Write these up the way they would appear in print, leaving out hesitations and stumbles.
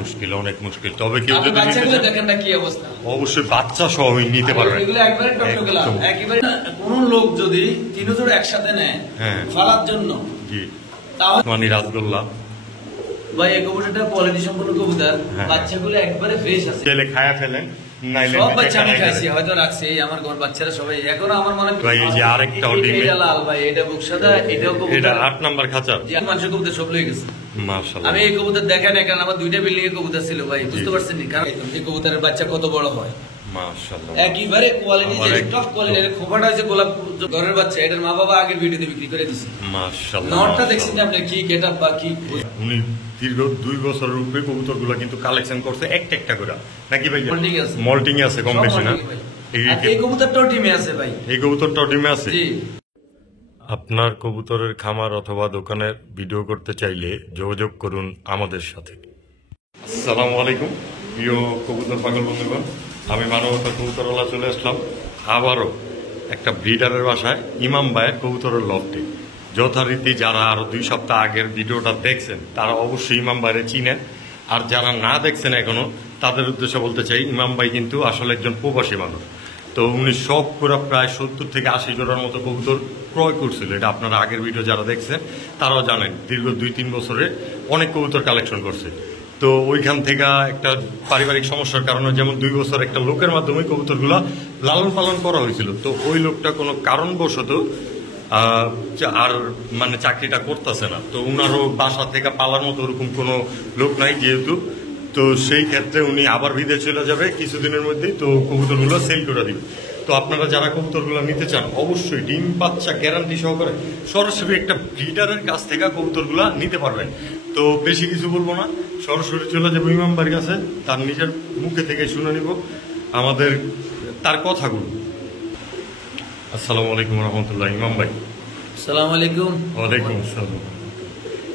মুশকিল, অনেক মুশকিল। তবে কেউ যদি বাচ্চাগুলো দেখেন না কি অবস্থা, অবশ্যই বাচ্চা সহ নিতে পারবে। এগুলো একবারে টকটকে, একেবারে কোন লোক যদি তিন জোড়া একসাথে নেয় ফালার জন্য, জি মানে রাসগোল্লা ভাই এই কবুতরটা কোয়ালিটি সম্পন্ন কবুতর, বাচ্চাগুলো একবারে ফ্রেশ আছে। ছেলে খায়া ফেলেন, সব বাচ্চা আমি খাইছি, হয়তো রাখছি আমার ঘর বাচ্চারা সবাই এখনো আমার মনে হয়। এই যে আরেকটা এটা লাল ভাই, এটা বুকসাদা, এটাও কবুতর, এটা 8 নাম্বার খাঁচা। মানুষের কবুতর সব লয়ে গেছে মাশাআল্লাহ। আমি এই কবুতর দেখেন না, কারণ আমার দুইটা বিল্ডিং এর কবুতর ছিল ভাই, বুঝতে পারছেন নি? কারণ এই কবুতরের বাচ্চা কত বড় হয় মাশাআল্লাহ, একেবারে কোয়ালিটি, যে টপ কোয়ালিটির। খোপাটা হচ্ছে গোলাপ ঘরের বাচ্চা, এটার মা বাবা আগের ভিডিওতে বিক্রি করে দিছে মাশাআল্লাহ। নটটা দেখছেন আপনি কি গেটআপ বা কি। উনি দীর্ঘ 2 বছরের উপরে কবুতরগুলো কিন্তু কালেকশন করছে একটা করে, নাকি ভাই? মল্টিং আছে কম বেশি না? এই কবুতরটাও ডিমে আছে ভাই, এই কবুতরটাও ডিমে আছে। জি। আপনার কবুতরের খামার অথবা দোকানের ভিডিও করতে চাইলে যোগাযোগ করুন আমাদের সাথে। আসসালামু আলাইকুম প্রিয় কবুতর পাগল বন্ধুগণ, আমি মানবতা কবুতরওয়ালা চলে আসলাম আবারও একটা ব্রিডারের বাসায়, ইমাম ভাইয়ের কবুতরের লফটে। যথারীতি যারা আরো 2 সপ্তাহ আগের ভিডিওটা দেখছেন তারা অবশ্যই ইমাম ভাইরে চিনেন, আর যারা না দেখছেন এখনো তাদের উদ্দেশ্যে বলতে চাই, ইমাম ভাই কিন্তু আসলে একজন প্রবাসী মানুষ। তো উনি শখ করে প্রায় 70 থেকে 80 জোড়ার মতো কবুতর ক্রয় করছিল। এটা আপনারা আগের ভিডিও যারা দেখছেন তারাও জানেন, দীর্ঘ 2-3 বছরে অনেক কবুতর কালেকশন করছে। তো ওইখান থেকে একটা পারিবারিক সমস্যার কারণে, যেমন 2 বছর একটা লোকের মাধ্যমে কবুতরগুলা লালন পালন করা হয়েছিল, তো ওই লোকটা কোনো কারণবশত আর মানে চাকরিটা করতেছে না। তো উনারও বাসা থেকে পালার মতো ওরকম কোনো লোক নাই যেহেতু, তো সেই ক্ষেত্রে উনি আবার বিদেশ চলে যাবে কিছুদিনের মধ্যেই। তো কবুতরগুলো সেল করে দিবে। তো আপনারা যারা কবুতরগুলো নিতে চান অবশ্যই ডিম বাচ্চা গ্যারান্টি সহকারে সরাসরি একটা ব্রিডারের কাছ থেকে কবুতরগুলো নিতে পারবেন। তো বেশি কিছু বলবো না, সরাসরি চলে যাবো ইমাম ভাইয়ের কাছে, তার নিজের মুখে থেকে শুনে নিব আমাদের তার কথাগুলো। আসসালামু আলাইকুম রহমতুল্লাহ। ইমাম ভাই। আসসালামু আলাইকুম। ওয়ালাইকুম আসসালাম।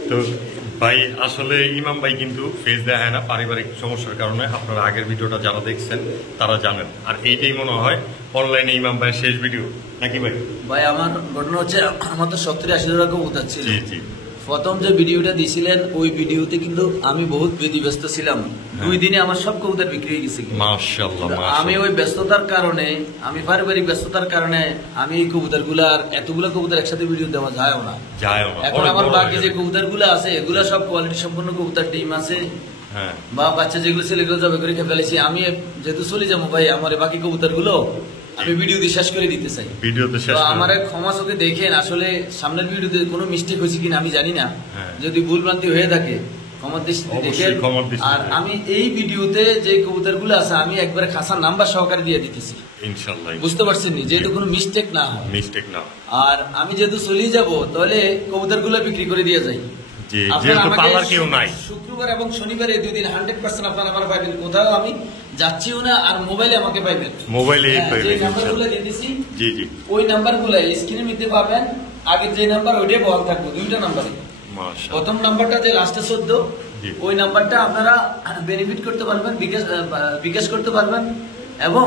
তো ভাই আসলে ইমাম ভাই কিন্তু ফেস দেখায় না পারিবারিক সমস্যার কারণে, আপনারা আগের ভিডিওটা যারা দেখছেন তারা জানেন। আর এইটাই মনে হয় অনলাইনে ইমাম ভাইয়ের শেষ ভিডিও, নাকি ভাই? ভাই আমার ঘটনা হচ্ছে, আমার তো 70-80 জোড়া কবুতর ছিল। জি জি। প্রথম যে ভিডিওটা দিছিলেন ওই ভিডিওতে কিন্তু আমি বহুত ব্যস্ত ছিলাম, 2 দিনে আমার সব কবুতর বিক্রি হয়ে গেছে মাশাআল্লাহ। আমি ওই ব্যস্ততার কারণে, আমি পারিবারিক ব্যস্ততার কারণে আমি এই কবুতরগুলা, আর এতগুলো কবুতর একসাথে ভিডিও দেওয়া যায় না। এখন আমার বাকি যে কবুতরগুলো আছে এগুলো সব কোয়ালিটি সম্পন্ন কবুতর, ডিম আছে বা বাচ্চা যেগুলো ছিল এগুলো জবে করে খেয়ে ফেলেছি। আমি যেহেতু চলে যাবো ভাই, আমার বাকি কবুতরগুলো আমি ভিডিওতে শেষ করে দিতে চাই। আমার ক্ষমা চোখে দেখেন, আসলে সামনের ভিডিওতে কোনো মিস্টেক হয়েছে কিনা আমি জানি না, যদি ভুল ভ্রান্তি হয়ে থাকে ক্ষমার দৃষ্টিতে দেখেন। আর আমি এই ভিডিওতে যে কবুতরগুলো আছে আমি একবারে খাসার নাম্বার সহকারে দিয়ে দিতেছি ইনশাআল্লাহ, বুঝতে পারছেন নি? যেহেতু কোনো মিস্টেক না হয়, আর আমি যেহেতু চলে যাব তাহলে কবুতরগুলো বিক্রি করে দিয়ে যাই। শুক্রবার এবং শনিবারে 2 দিন 100% আপনারা আমার পাইবেন, কোথাও আমি যাচ্ছিও না, আর মোবাইলে আমাকে পাইবেন। মোবাইলে যে নাম্বারগুলো দিতেছি ওই নাম্বারগুলো স্ক্রিনে নিতে পাবেন। আগের যে নাম্বার ওইটাই বহাল থাকবে, 2টা নাম্বারে। প্রথম নাম্বারটা যে লাস্টে 14, ওই নাম্বারটা আপনারা বেনিফিট করতে পারবেন, বিকাশ করতে পারবেন, এবং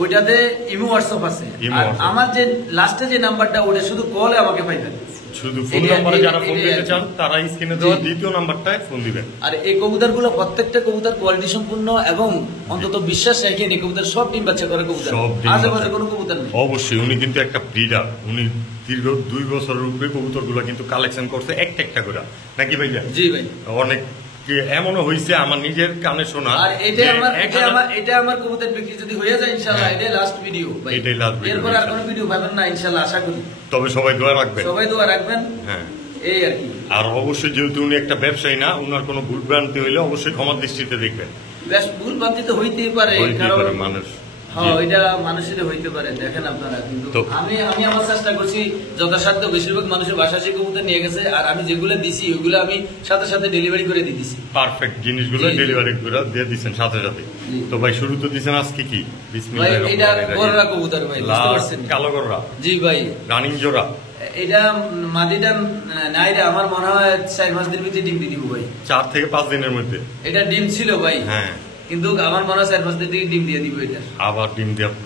ওইটাতে ইমো হোয়াটসঅ্যাপ আছে। আর আমার যে লাস্টে যে নাম্বারটা ওটা শুধু কলে আমাকে পাইবেন, শুধু ফোন নম্বরে যারা ফোন দিতে চান তারা স্ক্রিনে দেওয়া দ্বিতীয় নাম্বারটায় ফোন দিবেন। আর এই কবুতরগুলো প্রত্যেকটা কবুতর কোয়ালিটি সম্পূর্ণ এবং অন্তত বিশ্বাস রেখে এই কবুতর সব ডিম বাচ্চা করে কবুতর, আশেপাশে কোনো কবুতর নেই। অবশ্যই উনি কিন্তু একটা ব্রিডার, উনি দীর্ঘ 2 বছরের উপরে কবুতরগুলো কিন্তু কালেকশন করছে একটা করে, নাকি ভাইয়া? জি ভাই। অনেক এমনও হয়েছে আমার নিজের কানে শোনা। আর এটা আমার কবুতর বিক্রি যদি হয়ে যায় ইনশাআল্লাহ এটাই লাস্ট ভিডিও ভাই, এটাই লাস্ট ভিডিও, এরপর আর কোনো ভিডিও পাবেন না ইনশাআল্লাহ, আশা করি। তবে সবাই দোয়া রাখবেন, হ্যাঁ এই আর কি। আর অবশ্যই যেহেতু উনি একটা ব্যবসায়ী না, উনার কোনো ভুল ভ্রান্তি হইলে অবশ্যই ক্ষমার দৃষ্টিতে দেখবেন। ভুল ভ্রান্তি তো হইতেই পারে, কারণ মানুষ, হ্যাঁ এটা মানুষের হইতে পারে, দেখেন আপনারা। কিন্তু আমি আমার চেষ্টা করছি যথাসাধ্য, বেশিরভাগ মানুষের বাসা সে কবুতর নিয়ে গেছে, আর আমি যেগুলো দিছি ওইগুলো আমি সাথে সাথে ডেলিভারি করে দিতেছি, পারফেক্ট জিনিসগুলো ডেলিভারি করে দিয়ে দিচ্ছেন সাথে সাথে। তো ভাই শুরু তো দিছেন আজকে কি? বিসমিল্লাহির রহমানির রহিম। এটা গররা কবুতর ভাই, বুঝতে পারছেন? কালো গররা, জি ভাই, রানিং জোড়া। এটা মাদিটা নাই রে, আমার মনে হয় 4-5 দিনের ভিতরে ডিম দিয়ে দিব ভাই, 4 থেকে 5 দিনের মধ্যে। এটা ডিম ছিল ভাই, হ্যাঁ কিন্তু আমার মনে হয় 4-5 দিন থেকে ডিম দিয়ে দিব এটা। আবার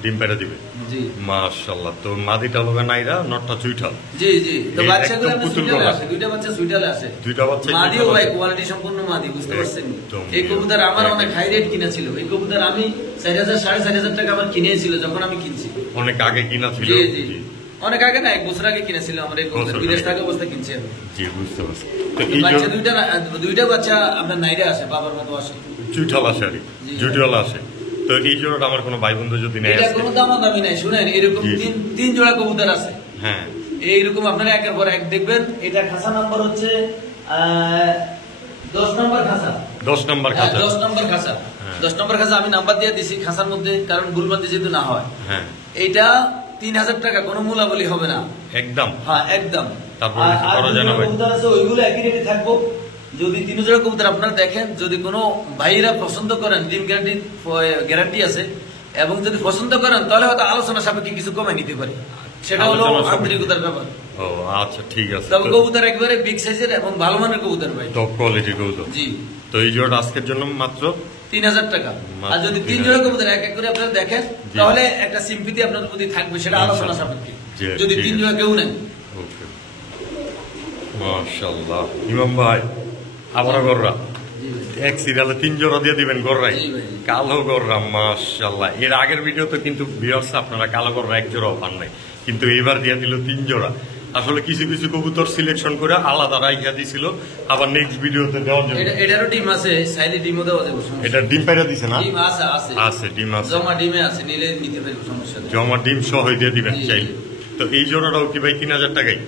ডিম পেড়ে দিবে। জি মাশাআল্লাহ। তো মাদিটা লোগা নাইরা, নটটা চুইঠাল। জি জি। তো এই বাচ্চাগুলো একদম আপনি পুতুল সুইটালে গলা। আসে, দুইটা বাচ্চা সুইটালে আসে। দুইটা বাচ্চা মাদিও চুইঠাল ভাই আছে। কোয়ালিটি সম্পূর্ণ মাদি, বুঝতে পারছেন? একদম। এই কবুতর আমার অনেক হাই রেট কিনা ছিল। এই কবুতর আমি 4,000 4,500 টাকা আমার কিনেছিল যখন আমি কিনছি। অনেক আগে কিনা ছিল। জি জি। অনেক আগে না, 1 বছর আগে কিনেছিল আমার এই কবুতর, বছর বিদেশ আগে। থেকে অবস্থা কিনছি আমি। জি, বুঝতে পারছি। তো এই এই বাচ্চা জোড়া দুইটা বাচ্চা আপনার নাইরে আসে, বাবার মতো আসে। চুইঠাল আসে আর জি। জুটিওয়ালা আসে। তো এই জোড়াটা আমার কোনো ভাই বন্ধু যদি নেয় এটা আজকে? কোনো দামাদামি নাই, শুনেন এরকম জি। তিন জোড়া কবুতর আছে। হ্যাঁ এইরকম আপনারা একের পর এক দেখবেন। এটা খাসা নাম্বার হচ্ছে 10 নম্বর খাসা। 10 নম্বর হ্যাঁ, খাঁচা। 10 নম্বর খাসা। হ্যাঁ। 10 নম্বর খাসা আমি নাম্বার দিয়ে দিছি খাসার মধ্যে, কারণ ভুলভ্রান্তি যেহেতু না হয়। হ্যাঁ এইটা 3,000 টাকা, কোনো মূলাবলি হবে না। একদম। হ্যাঁ একদম। তারপর আর কিছু করা যায় না ভাই? কবুতর আছে ওইগুলো একই রেটে থাকবো। যদি 3 জোড়া কবুতর আপনারা দেখেন, যদি কোনো ভাইরা পছন্দ করেন, ডিম গ্যারান্টি আছে, এবং যদি পছন্দ করেন তাহলে হয়তো আলোচনা সাপেক্ষে কিছু কমাই নিতে পারি। সেটা হলো আলোচনা সাপেক্ষে। আন্তরিকতার ব্যাপার। ও আচ্ছা, ঠিক আছে। তবে কবুতর একবারে বিগ সাইজের এবং ভালো মানের কবুতর ভাই। টপ কোয়ালিটির কবুতর। জি। তো এই জোড়াটা আজকের জন্য মাত্র 3,000 টাকা। আর যদি 3 3,000 জোড়া কবুতর এক এক করে আপনারা দেখেন, জি। তাহলে একটা সিম্পিতি আপনাদের প্রতি থাকবে, সেটা আলোচনা ইনশাআল্লাহ। সাপেক্ষে। জি, যদি ঠিক 3 আছে। জোড়া কেউ নেন। ওকে। মাশাআল্লাহ। ইমাম ভাই আবার গররা জি ভাই। এক সিরিয়ালে 3 জোড়া দিয়ে দিবেন গররাই। জি ভাই। কালো গররা মাশাআল্লাহ। এর আগের ভিডিওতে কিন্তু ভিউয়ার্স আপনারা কালো গররা 1 জোড়াও পান নাই, কিন্তু এবার দিয়ে দিল 3 জোড়া। আসলে কিছু কিছু কবুতর সিলেকশন করে আলাদা রাইখা দিছিল, আবার নেক্সট ভিডিওতে দেওয়ার জন্য। এটারও ডিম আছে, সাইলে ডিমও দেওয়া যাবে, সমস্যা নেই। এটা ডিম পাইরা দিছে না? ডিম আছে আছে। আছে, ডিম আছে। জমা ডিমে আছে, নিলে নিতে পারবো, সমস্যা নেই। জমা ডিম সহ দিয়ে দিবেন জি, চাইলে। জি। তো এই জোড়াটাও কি ভাই 3,000 টাকাই?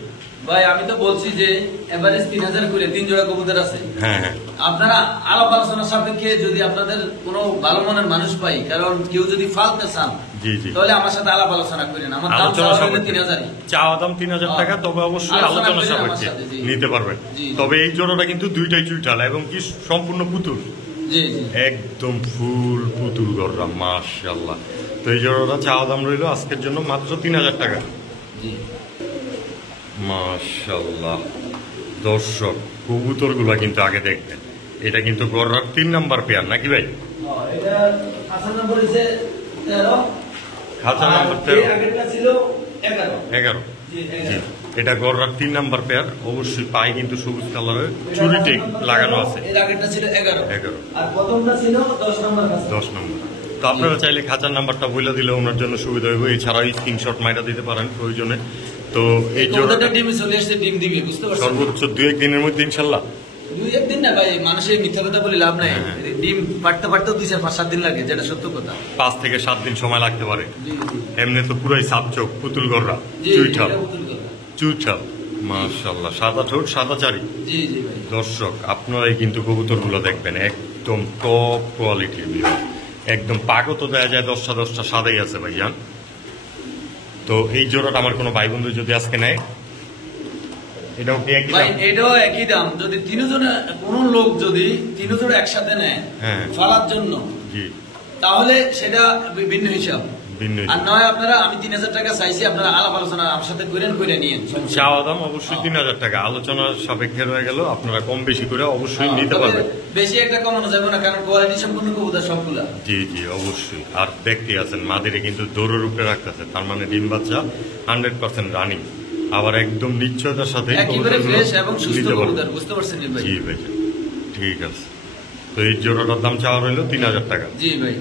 ভাই আমি তো বলছি যে এভারেজ 3,000 করে 3 জোড়া কবুতর আছে। হ্যাঁ হ্যাঁ আপনারা আলাপ আলোচনা সাপেক্ষে যদি আপনাদের কোনো ভালো মনের মানুষ পাই, কারণ কেউ যদি ফালতে চান জি জি। তাহলে আমার সাথে আলাপ আলোচনা করেন। আমার দাম আলোচনা চাওয়া হলো সাপেক্ষে 3,000-ই। চাওয়া দাম 3,000 টাকা, তবে অবশ্যই আলোচনা আলোচনা করেন আমার সাপেক্ষে সাথে, জি। নিতে পারবেন। জি, জি। তবে এই জোড়াটা কিন্তু দুইটাই চুইঠাল এবং কি সম্পূর্ণ পুতুল, জি জি একদম ফুল পুতুল গররা মাশাআল্লাহ। তো এই জোড়াটা চাওয়া দাম রইল আজকের জন্য মাত্র 3,000 টাকা। জি। মাশাআল্লাহ। দর্শক কবুতরগুলা কিন্তু আগে দেখবেন, এটা কিন্তু গররার 3 নাম্বার পেয়ার নাকি ভাই? এটা খাসা নম্বর হচ্ছে 13। খাঁচা নাম্বার আর 13। এর আগেরটা ছিল 11। 11। জি, জি 11। এটা গররার 3 নাম্বার পেয়ার। অবশ্যই পায়ে কিন্তু সবুজ কালারের চুরি টেক লাগানো আছে। এর আগেরটা ছিল 11। 11। আর প্রথমটা ছিল 10 নম্বর খাসা। 10 নম্বর। তো আপনারা চাইলে খাঁচার নাম্বারটা বলে দিলে ওনার জন্য সুবিধা হবে। এছাড়াও স্ক্রিনশট মাইরা দিতে পারেন প্রয়োজনে। তো এই কবুতরটা জোড়াটা ডিমে চলে আসছে, ডিম দিবে, বুঝতে পারছেন? সর্বোচ্চ 2-1 দিনের মধ্যে ইনশাল্লাহ। 2-1 দিন না ভাই, মানুষের মিথ্যা কথা বলে লাভ নাই। হ্যাঁ। ডিম পাড়তে পাড়তেও 2-5-7 দিন লাগে, যেটা সত্য কথা। 5 থেকে 7 দিন সময় লাগতে পারে। জি জি এমনি তো পুরাই সাপ চোখ, পুতুল গররা, জি, চুইঠাল এটা বুঝুন কথা। চুইঠাল মাশাআল্লাহ। সাদা ঠোঁট সাদা চারি। জি জি ভাই। দর্শক আপনারাই কিন্তু কবুতরগুলো দেখবেন, একদম টপ কোয়ালিটির বিভাগ। একদম পাগও তো দেয়া যায় 10টা সাদাই আছে ভাইজান। তো এই জোড়াটা আমার কোনো ভাই বন্ধু যদি আজকে নেয়, এটাও কি একই ভাই দাম? এটাও একই দাম। যদি 3 জনে কোন লোক যদি 3 জন একসাথে নেয় হ্যাঁ। ফালার জন্য, জি তাহলে সেটা ভিন্ন হিসাব। ভিন্ন আর নয় আপনারা, আমি 3,000 টাকা চাইছি, আপনারা আলাপ আলোচনা আমার সাথে করে নিয়েন। সমস্যা নেই। চাওয়া দাম অবশ্যই 3,000 টাকা, আলোচনার সাপেক্ষে রয়ে গেল। আপনারা কম বেশি করে অবশ্যই নিতে তবে পারবেন। বেশি একটা কমানো যাবে না, কারণ কোয়ালিটি সম্পূর্ণ কবুতর সবগুলা। জি জি অবশ্যই। আর দেখতে আছেন মাদিরে কিন্তু দৌড়ের উপরে রাখতেছে, তার মানে ডিম বাচ্চা 100% রানিং। আবার একদম নিশ্চয়তার সাথে একেবারে কবুতরগুলো ফ্রেশ এবং সুস্থ নিতে পারবেন। কবুতর, বুঝতে পারছেন ভাই? জি ভাই, ঠিক আছে। তো এই জোড়াটার দাম চাওয়া রইল 3,000 টাকা। জি ভাই।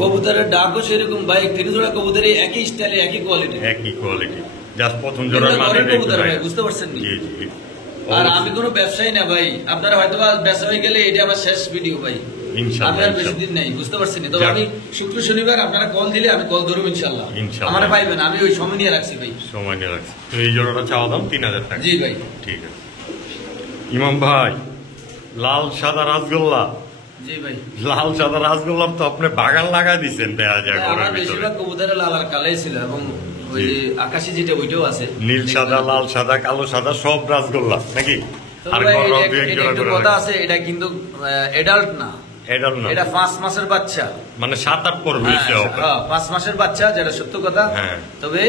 কবুতরের ডাকও সেরকম ভাই, 3 জোড়া কবুতরই একই স্টাইলে একই কোয়ালিটি। একই কোয়ালিটি, জাস্ট প্রথম জোড়ার মানে কবুতর ভাই, বুঝতে পারছেন নি? জি জি। আর আমি কোনো ব্যবসায়ী না ভাই, আপনারা হয়তো বা ব্যবসা হয়ে গেলে এটা আমার শেষ ভিডিও ভাই। ইনশাআল্লাহ, আপনার বেশি ইনশাআল্লাহ। দিন নাই, বুঝতে পারছেন নি? তবে যাক। আমি শুক্র শনিবার আপনারা কল দিলে আমি কল ধরবো ইনশাল্লাহ। ইনশাআল্লাহ। আমার পাইবেন, আমি ওই সময় নিয়ে রাখছি ভাই। সময় নিয়ে রাখছি। তো এই জোড়াটা চাওয়া দাম 3,000 টাকা। জি ভাই। ঠিক আছে। ইমাম ভাই, লাল সাদা রাসগোল্লা, জি ভাই। লাল সাদা রাসগোল্লা তো আপনি বাগান লাগাই দিচ্ছেন দেখা যায় হ্যাঁ, ঘরের আমার ভিতরে। বেশিরভাগ কবুতরের লাল আর কালাই ছিল, এবং ওই যে আকাশি যেটা ওইটাও আছে, নীল সাদা, লাল সাদা, কালো সাদা সব রাসগোল্লা নাকি? তবে আর ভাই, গররাও এটা- 2-1 এটা জোড়া একটু করে কথা রাখছে। আছে, এটা কিন্তু এডাল্ট না, এটা না, এটা 5 মাসের বাচ্চা। মানে 7-8 পর হ্যাঁ, হয়েছে হবে। 5 মাসের বাচ্চা, যেটা সত্য কথা। হ্যাঁ। তবে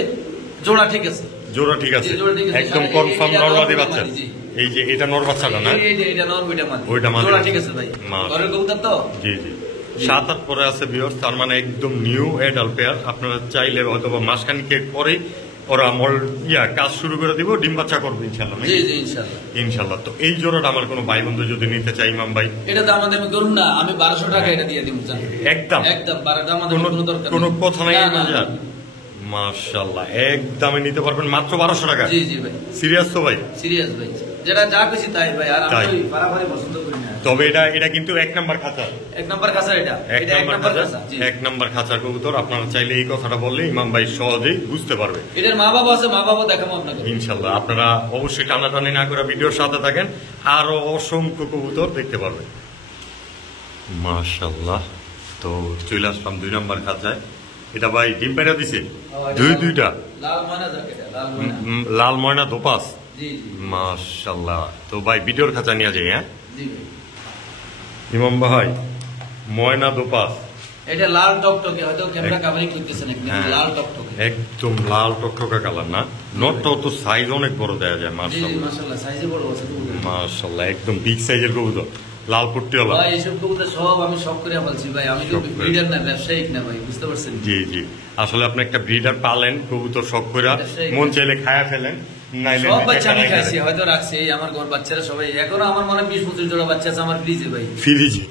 জোড়া ঠিক আছে। জোড়া ঠিক আছে, জি, জোড়া ঠিক আছে। একদম এই- কনফার্ম এটা নরমাদি নর বাচ্চা। মাদি, জি। এই যে এটা নর বাচ্চাটা না? এটা নর ওইটা মাদি। ওইটা মাদি জোড়া বাচ্চা। ঠিক আছে ভাই। মাশাআল্লাহ। ঘরের কবুতর তো? জি জি 7-8 পরে আছে ভিউয়ার্স, তার মানে একদম নিউ অ্যাডাল্ট পেয়ার। আপনারা চাইলে হয়তো মাসখানিকের পরেই ওরা কাজ শুরু করে দিব, ডিম বাচ্চা করবে ইনশাল্লাহ। জি জি ইনশাআল্লাহ। ইনশাল্লাহ। তো এই জোড়াটা আমার কোনো ভাই বন্ধু যদি নিতে চাই ইমাম ভাই, এটা দাম আমি করুন না, আমি 1200 টাকা এটা দিয়ে দিব জান। একদম একদম 12 দাম আমাদের কোনো দরকার কোনো নেই। কথা নাই না, না, না। মাশাআল্লাহ, একদমে নিতে পারবেন মাত্র 1200 টাকা। জি জি ভাই, সিরিয়াস তো ভাই? সিরিয়াস ভাই, যেটা যা খুশি তাই ভাই, আর তাই। আমি বাড়াবাড়ি পছন্দ করি না। তবে এটা কিন্তু 1 নাম্বার খাঁচা, এক নাম্বার খাঁচা এটা, এটা এক নাম্বার খাঁচা। জি। 1 নাম্বার খাঁচার কবুতর। আপনারা চাইলে এই কথাটা বললে ইমাম ভাই সহজেই বুঝতে পারবে। এটার মা বাবা আছে, মা বাবা দেখাবো আপনাকে ইনশাল্লাহ। আপনারা অবশ্যই টানাটানি না করে ভিডিওর সাথে থাকেন, আরো অসংখ্য কবুতর দেখতে পারবেন। মাশাআল্লাহ। তো চলে আসলাম 2 নাম্বার খাঁচায়। এটা ভাই ডিম পেড়া দিছে দুইটা লাল ময়না যাকে এটা, লাল ময়না। লাল ময়না দোপাস। জি জি মাশাআল্লাহ। তো ভাই ভিডিওর খাঁচা নিয়ে যাই। হ্যাঁ জি ভাই, ইমাম ভাই, ময়না দোপাস এটা লাল টকটকে, হয়তো ক্যামেরা কভারিং করতেছে না, কিন্তু হ্যাঁ। লাল টকটকে। একদম লাল টকটকা কালার না? নটটাও তো সাইজ অনেক বড় দেয়া যায়। জি জি মাশাআল্লাহ মাশাআল্লাহ, সাইজে বড় আছে কবুতর। মাশাআল্লাহ, একদম বিগ সাইজের কবুতর, লাল পট্টিওয়ালা। ভাই এইসব কবুতর সব আমি শখ করে বলছি ভাই, আমি তো শখ করে। ব্রিডার না, ব্যবসায়িক না ভাই, বুঝতে পারছেন? জি জি, আসলে আপনি একটা ব্রিডার পালেন, কবুতর শখ করে সেই। মন চাইলে খায়া ফেলেন, নাইলে সব বাচ্চা আমি একা খাইছি, রাখা হয়তো রাখছি, এই আমার ঘর বাচ্চারা সবাই, এখনো আমার মনে হয় 20-25 জোড়া বাচ্চা আছে আমার ফ্রিজে ভাই। ফ্রিজে।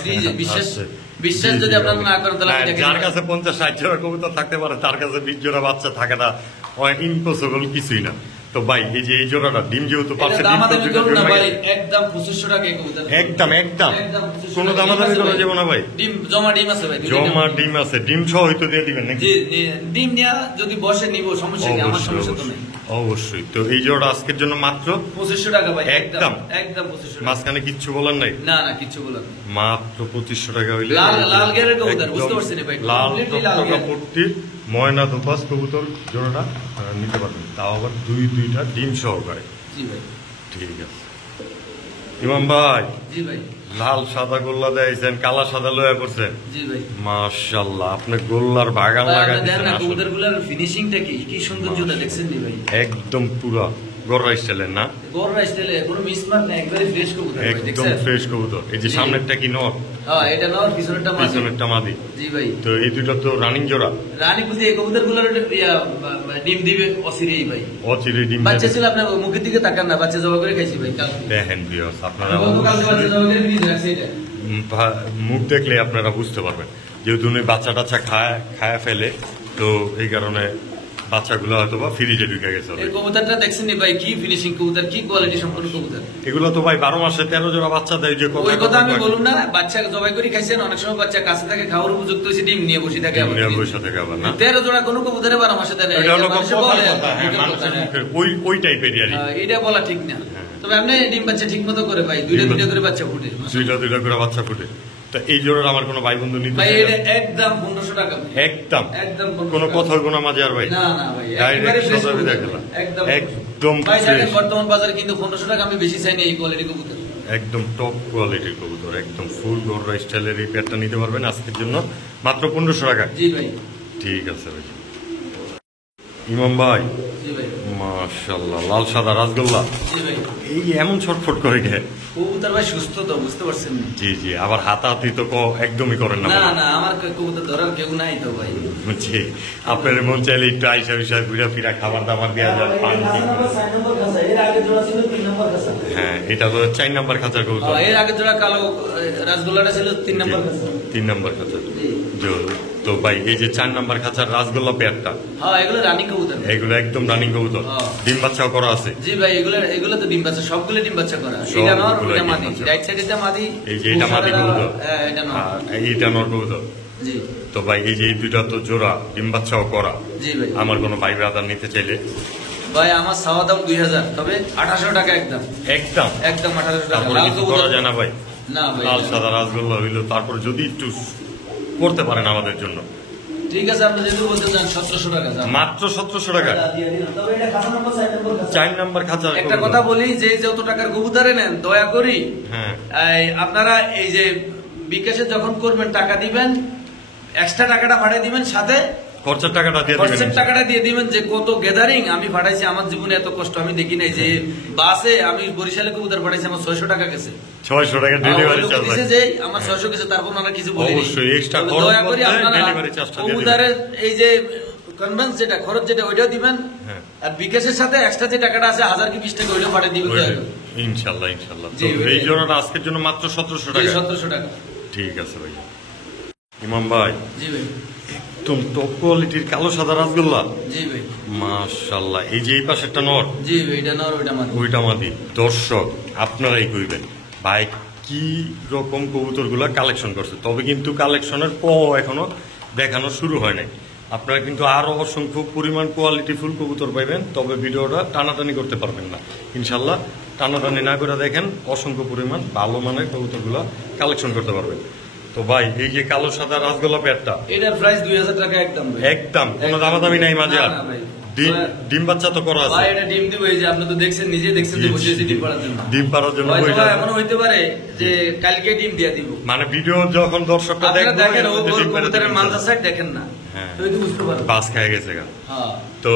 ফ্রিজে, বিশ্বাস আচ্ছা। বিশ্বাস জি, যদি জি, আপনারা না করেন তাহলে আমি না, দেখে যার নিবো। কাছে 50-60 জোড়া কবুতর থাকতে পারে, তার কাছে 20 জোড়া বাচ্চা থাকাটা ইম্পসিবল কিছুই না। তো ভাই এই যে এই জোড়াটা ডিম যেহেতু এটা পারছে, ডিম দামাদামি তো করুন না দুটো ভাই, জোড়া- একদম 2500 টাকা এই কবুতর। একদম একদম 2500 কোনো টাকা। দামাদামি ডিম করা আছে যাবে না ভাই। ডিম জমা ডিম আছে ভাই, দুইটা জমা ডিম আছে, ডিম সহ হয়তো দিয়ে দিবেন নাকি? জি ডিম নিয়ে যদি বসে নিব, সমস্যা কি, আমার অবশ্যই সমস্যা তো নেই। অবশ্যই। তো এই জোড়া আজকের জন্য মাত্র 2500 টাকা ভাই, একদম। একদম 2500 টাকা। মাঝখানে কিচ্ছু বলার নাই, না না কিছু বলার নেই। মাত্র 2500 টাকা হইলে লাল গেরের কবুতর, একদম বুঝতে পারছেন ভাই, লাল completely লাল টকটকা গের। পট্টি ময়না দোপাস কবুতর জোড়াটা নিতে পারবেন, তাও আবার দুইটা ডিম সহকারে। জি ভাই, ঠিক আছে ইমাম ভাই, জি ভাই, লাল সাদা গোল্লা দিয়েছেন, কালা সাদা লয়া করছেন। জি ভাই। মাশাআল্লাহ, আপনি গোল্লার বাগান ভাই, লাগাই আপনি দেন দিয়েছেন না আসলে। কবুতরগুলোর ফিনিশিংটা কি সৌন্দর্যটা দেখছেন নি ভাই? একদম পুরা গররা স্টাইলের না? গররা স্টাইলে কোনো মিসমার্ক না, একবারে ফ্রেশ কবুতর ভাই, একদম দেখছেন? ফ্রেশ কবুতর। এই যে জি। সামনেরটা কি নর, হ্যাঁ এটা নর, পিছনেরটা মাদি। পিছনেরটা মাদি। জি ভাই। তো এই দুটো তো রানিং জোড়া, রানী বলতে এই কবুতরগুলোর ডিম দিবে অচিরেই ভাই। অচিরে ডিম বাচ্চা দেবে। ছিল, আপনার মুখের দিকে তাকান না, বাচ্চা জবা করে খাইছি ভাই কালকে। দেখেন ভিউয়ার্স, আপনারা আমি গতকালকে বাচ্চা অবশ্যই জবা করে ফ্রিজে রাখছি এটা। মুখ দেখলে আপনারা বুঝতে পারবেন, যেহেতু উনি বাচ্চা টাচ্চা খায়া ফেলে, তো এই কারণে বাচ্চাগুলো হয়তো বা ফ্রিজে ঢুকে গেছে এই already। কবুতরটা দেখছেন নি ভাই, কি ফিনিশিং কবুতর, কি কোয়ালিটি সম্পন্ন কবুতর। এগুলো তো ভাই 12 মাসে 13 জোড়া বাচ্চা দেয়, যে ওই কথা আমি বলুন না, বাচ্চা জবাই করে খাইছেন, অনেক সময় বাচ্চা কাছে থাকে, খাওয়ার উপযুক্ত হয়েছে, ডিম নিয়ে বসে থাকে আবার ফ্রিজে। বসে থেকে আবার না, 13 জোড়া কোনো কবুতরে 12 মাসে দেয় না। এটা হলো মানুষে কথার বলে, কথা, হ্যাঁ, মুখের মানুষের কথা, হ্যাঁ। মুখে ওই টাইপের আর কি। এটা বলা ঠিক না। তবে আপনি ডিম বাচ্চা ঠিক মতো করে ভাই, দুইটা করে বাচ্চা ফুটে। দুইটা করে বাচ্চা ফুটে। তো এই জোড়ার আমার কোনো ভাই বন্ধু নিতে ভাই চায় এটা না? একদম 1500 টাকা ভাই। একদম একদম 1500 কোনো টাকা। কথা হইব না মাঝে আর ভাই, না না ভাই, Direct একেবারে fresh সোজা বিদায় কবুতর। খেলা। একদম একদম ভাই জানেন fresh। বর্তমান বাজারে কিন্তু 1500 টাকা আমি বেশি চাই না এই কোয়ালিটি কবুতর। একদম টপ কোয়ালিটির কবুতর, একদম ফুল গররা স্টাইলের এই পেয়ারটা নিতে পারবেন আজকের জন্য মাত্র 1500 টাকা। জি ভাই, ঠিক আছে ভাই। ইমাম ভাই, জি ভাই, মাশাআল্লাহ, লাল সাদা রাসগোল্লা, জি ভাই। এই এমন ছটফট করে গে। কবুতর ভাই সুস্থ তো, বুঝতে পারছেন না? জি জি, আবার হাতাহাতি তো একদমই করেন না না মনে হয়। না, আমার কবুতর ধরার কেউ নাই তো ভাই। জি, আপনার মন চাইলে একটু আইসা বিষয় ঘুরে ফিরা খাবার দাবার দেওয়া যায়, পানি। হ্যাঁ, এটা তো 4 নাম্বার খাঁচার কবুতর। এর আগে জোড়া কালো রাসগোল্লাটা ছিল 3 নাম্বার। 3 নাম্বার খাঁচা। জি। তো ভাই এই যে 4 নাম্বার খাঁচার রাসগোল্লা পেয়ারটা, হ্যাঁ এগুলো রানী কবুতর। এগুলো একদম রানিং কবুতর, হ্যাঁ। ডিম বাচ্চাও করা আছে। জি ভাই, এগুলো তো ডিম বাচ্চা, সবগুলো ডিম বাচ্চা করা। সবগুলো এটা নর, ওটা ডিম মাদি। বাচ্চা। রাইট সাইডে মাদি, এই যে এটা মাদি কবুতর, হ্যাঁ এটা নর। আর এইটা নর কবুতর। জি তো ভাই এই যে এই দুইটা তো জোড়া, ডিম বাচ্চাও করা। জি ভাই। আমার কোনো ভাই ব্রাদার নিতে চাইলে ভাই আমার চাওয়া দাম 2000, তবে 1800 টাকা একদম। একদম 1800 টাকা। তারপরে লাল কিছু কবুতর করা যায় না ভাই? না ভাই, লাল না। সাদা রাসগোল্লা হইলো, তারপর যদি একটু করতে পারেন আমাদের জন্য, ঠিক আছে, আপনি যেহেতু বলতে চান 1700 টাকা যান। মাত্র 1700 টাকা। দিয়ে দিলাম। তবে এটা খাসা নাম্বার, 4 নাম্বার খাসা। 4 নাম্বার খাঁচার একটা কবুতর। কথা বলি, যে যত টাকার কবুতরে নেন দয়া করি হ্যাঁ আপনারা এই যে বিকাশে যখন করবেন টাকা দিবেন, এক্সট্রা টাকাটা পাঠিয়ে দিবেন, সাথে খরচের টাকাটা দিয়ে দিবেন, খরচের টাকাটা দিয়ে দিবেন। যে কত গ্যাদারিং আমি পাঠাইছি, আমার জীবনে এত কষ্ট আমি দেখি নাই। যে বাসে আমি বরিশালে কবুতর পাঠাইছি, আমার 600 টাকা গেছে, 600 টাকা ডেলিভারি চার্জ দিছে যে আমার 600 গেছে, তারপর ওনারা কিছু বলেনি। অবশ্যই এক্সট্রা খরচ দয়া করে বলতে আপনারা ডেলিভারি চার্জটা দিয়ে দিবেন। কবুতরের এই যে কনভেন্স যেটা খরচ যেটা ওইটাও দিবেন, আর বিকাশের সাথে এক্সট্রা যে টাকাটা আছে 1000 কি 20 টাকা ওইটাও পাঠিয়ে দিবেন ইনশাআল্লাহ ইনশাআল্লাহ। তো এই জোড়াটা আজকের জন্য মাত্র 1700 টাকা। 1700 টাকা। ঠিক আছে ভাইয়া। ইমাম ভাই, জি ভাই, একদম টপ কোয়ালিটির কালো সাদা রাসগোল্লা। জি ভাই, মাশাআল্লাহ। এই যে এই পাশেরটা নর, জি ভাই, এটা নর ওইটা মাদি, ওইটা মাদি। দর্শক আপনারাই কইবেন ভাই কি রকম কবুতরগুলা কালেকশন করছে, তবে কিন্তু কালেকশনের এখনো দেখানো শুরু হয় নাই। আপনারা কিন্তু আরো অসংখ্য পরিমাণ কোয়ালিটি ফুল কবুতর পাইবেন, তবে ভিডিওটা টানাটানি করতে পারবেন না। ইনশাল্লাহ টানাটানি না করে দেখেন, অসংখ্য পরিমাণ ভালো মানের কবুতরগুলা কালেকশন করতে পারবেন। তো ভাই এই যে কালো সাদা রাসগোল্লা পেয়ারটা, এটার প্রাইস 2000 টাকা একদম ভাই, একদম কোনো দামাদামি নাই মাঝে। আর ডিম বাচ্চা তো করা আছে ভাই, এটা ডিম দিব। এই যে আপনি তো দেখছেন, নিজে দেখছেন যে বসেছি ডিম পাড়ার জন্য। ডিম পাড়ার জন্য হয়তো এমন হইতে পারে যে কালকে ডিম দিয়ে দিব। মানে ভিডিও যখন দর্শকরা দেখবে, দেখেন ওর কবুতরের মালটা সাইড দেখেন না, হ্যাঁ তো এই তো বুঝতে পারবেন বাস খেয়ে গেছে গা। হ্যাঁ, তো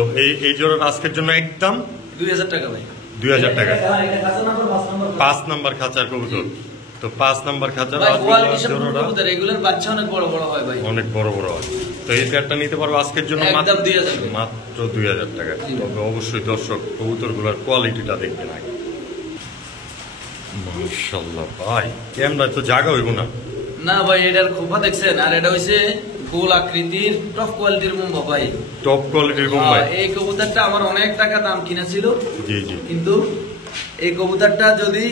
এই জোড়াটা আজকের জন্য একদম 2000 টাকা ভাই, 2000 টাকা। এটা খাঁচা নাম্বার 5 নাম্বার, 5 নাম্বার খাঁচার কবুতর। তো 5 নাম্বার খাঁচার ভাই কোয়ালিটি সব জোড়াটা কবুতর, এগুলোর বাচ্চা অনেক বড় বড় হয় ভাই, অনেক বড় বড় হয়। তো এই পেয়ারটা নিতে পারবো আজকের জন্য একদম 2000 মাত্র 2000 টাকা। তবে অবশ্যই দর্শক কবুতরগুলোর কোয়ালিটিটা দেখবেন আগে। মাশাআল্লাহ ভাই, ক্যামেরায় তো জায়গা হইব না। না ভাই, এটার খোপা দেখছেন, আর এটা হইছে গোল আকৃতির টপ কোয়ালিটির মুম্বা ভাই, টপ কোয়ালিটির বোম্বাই। এই কবুতরটা আমার অনেক টাকা দাম কিনা ছিল, জি জি, কিন্তু এই কবুতরটা যদি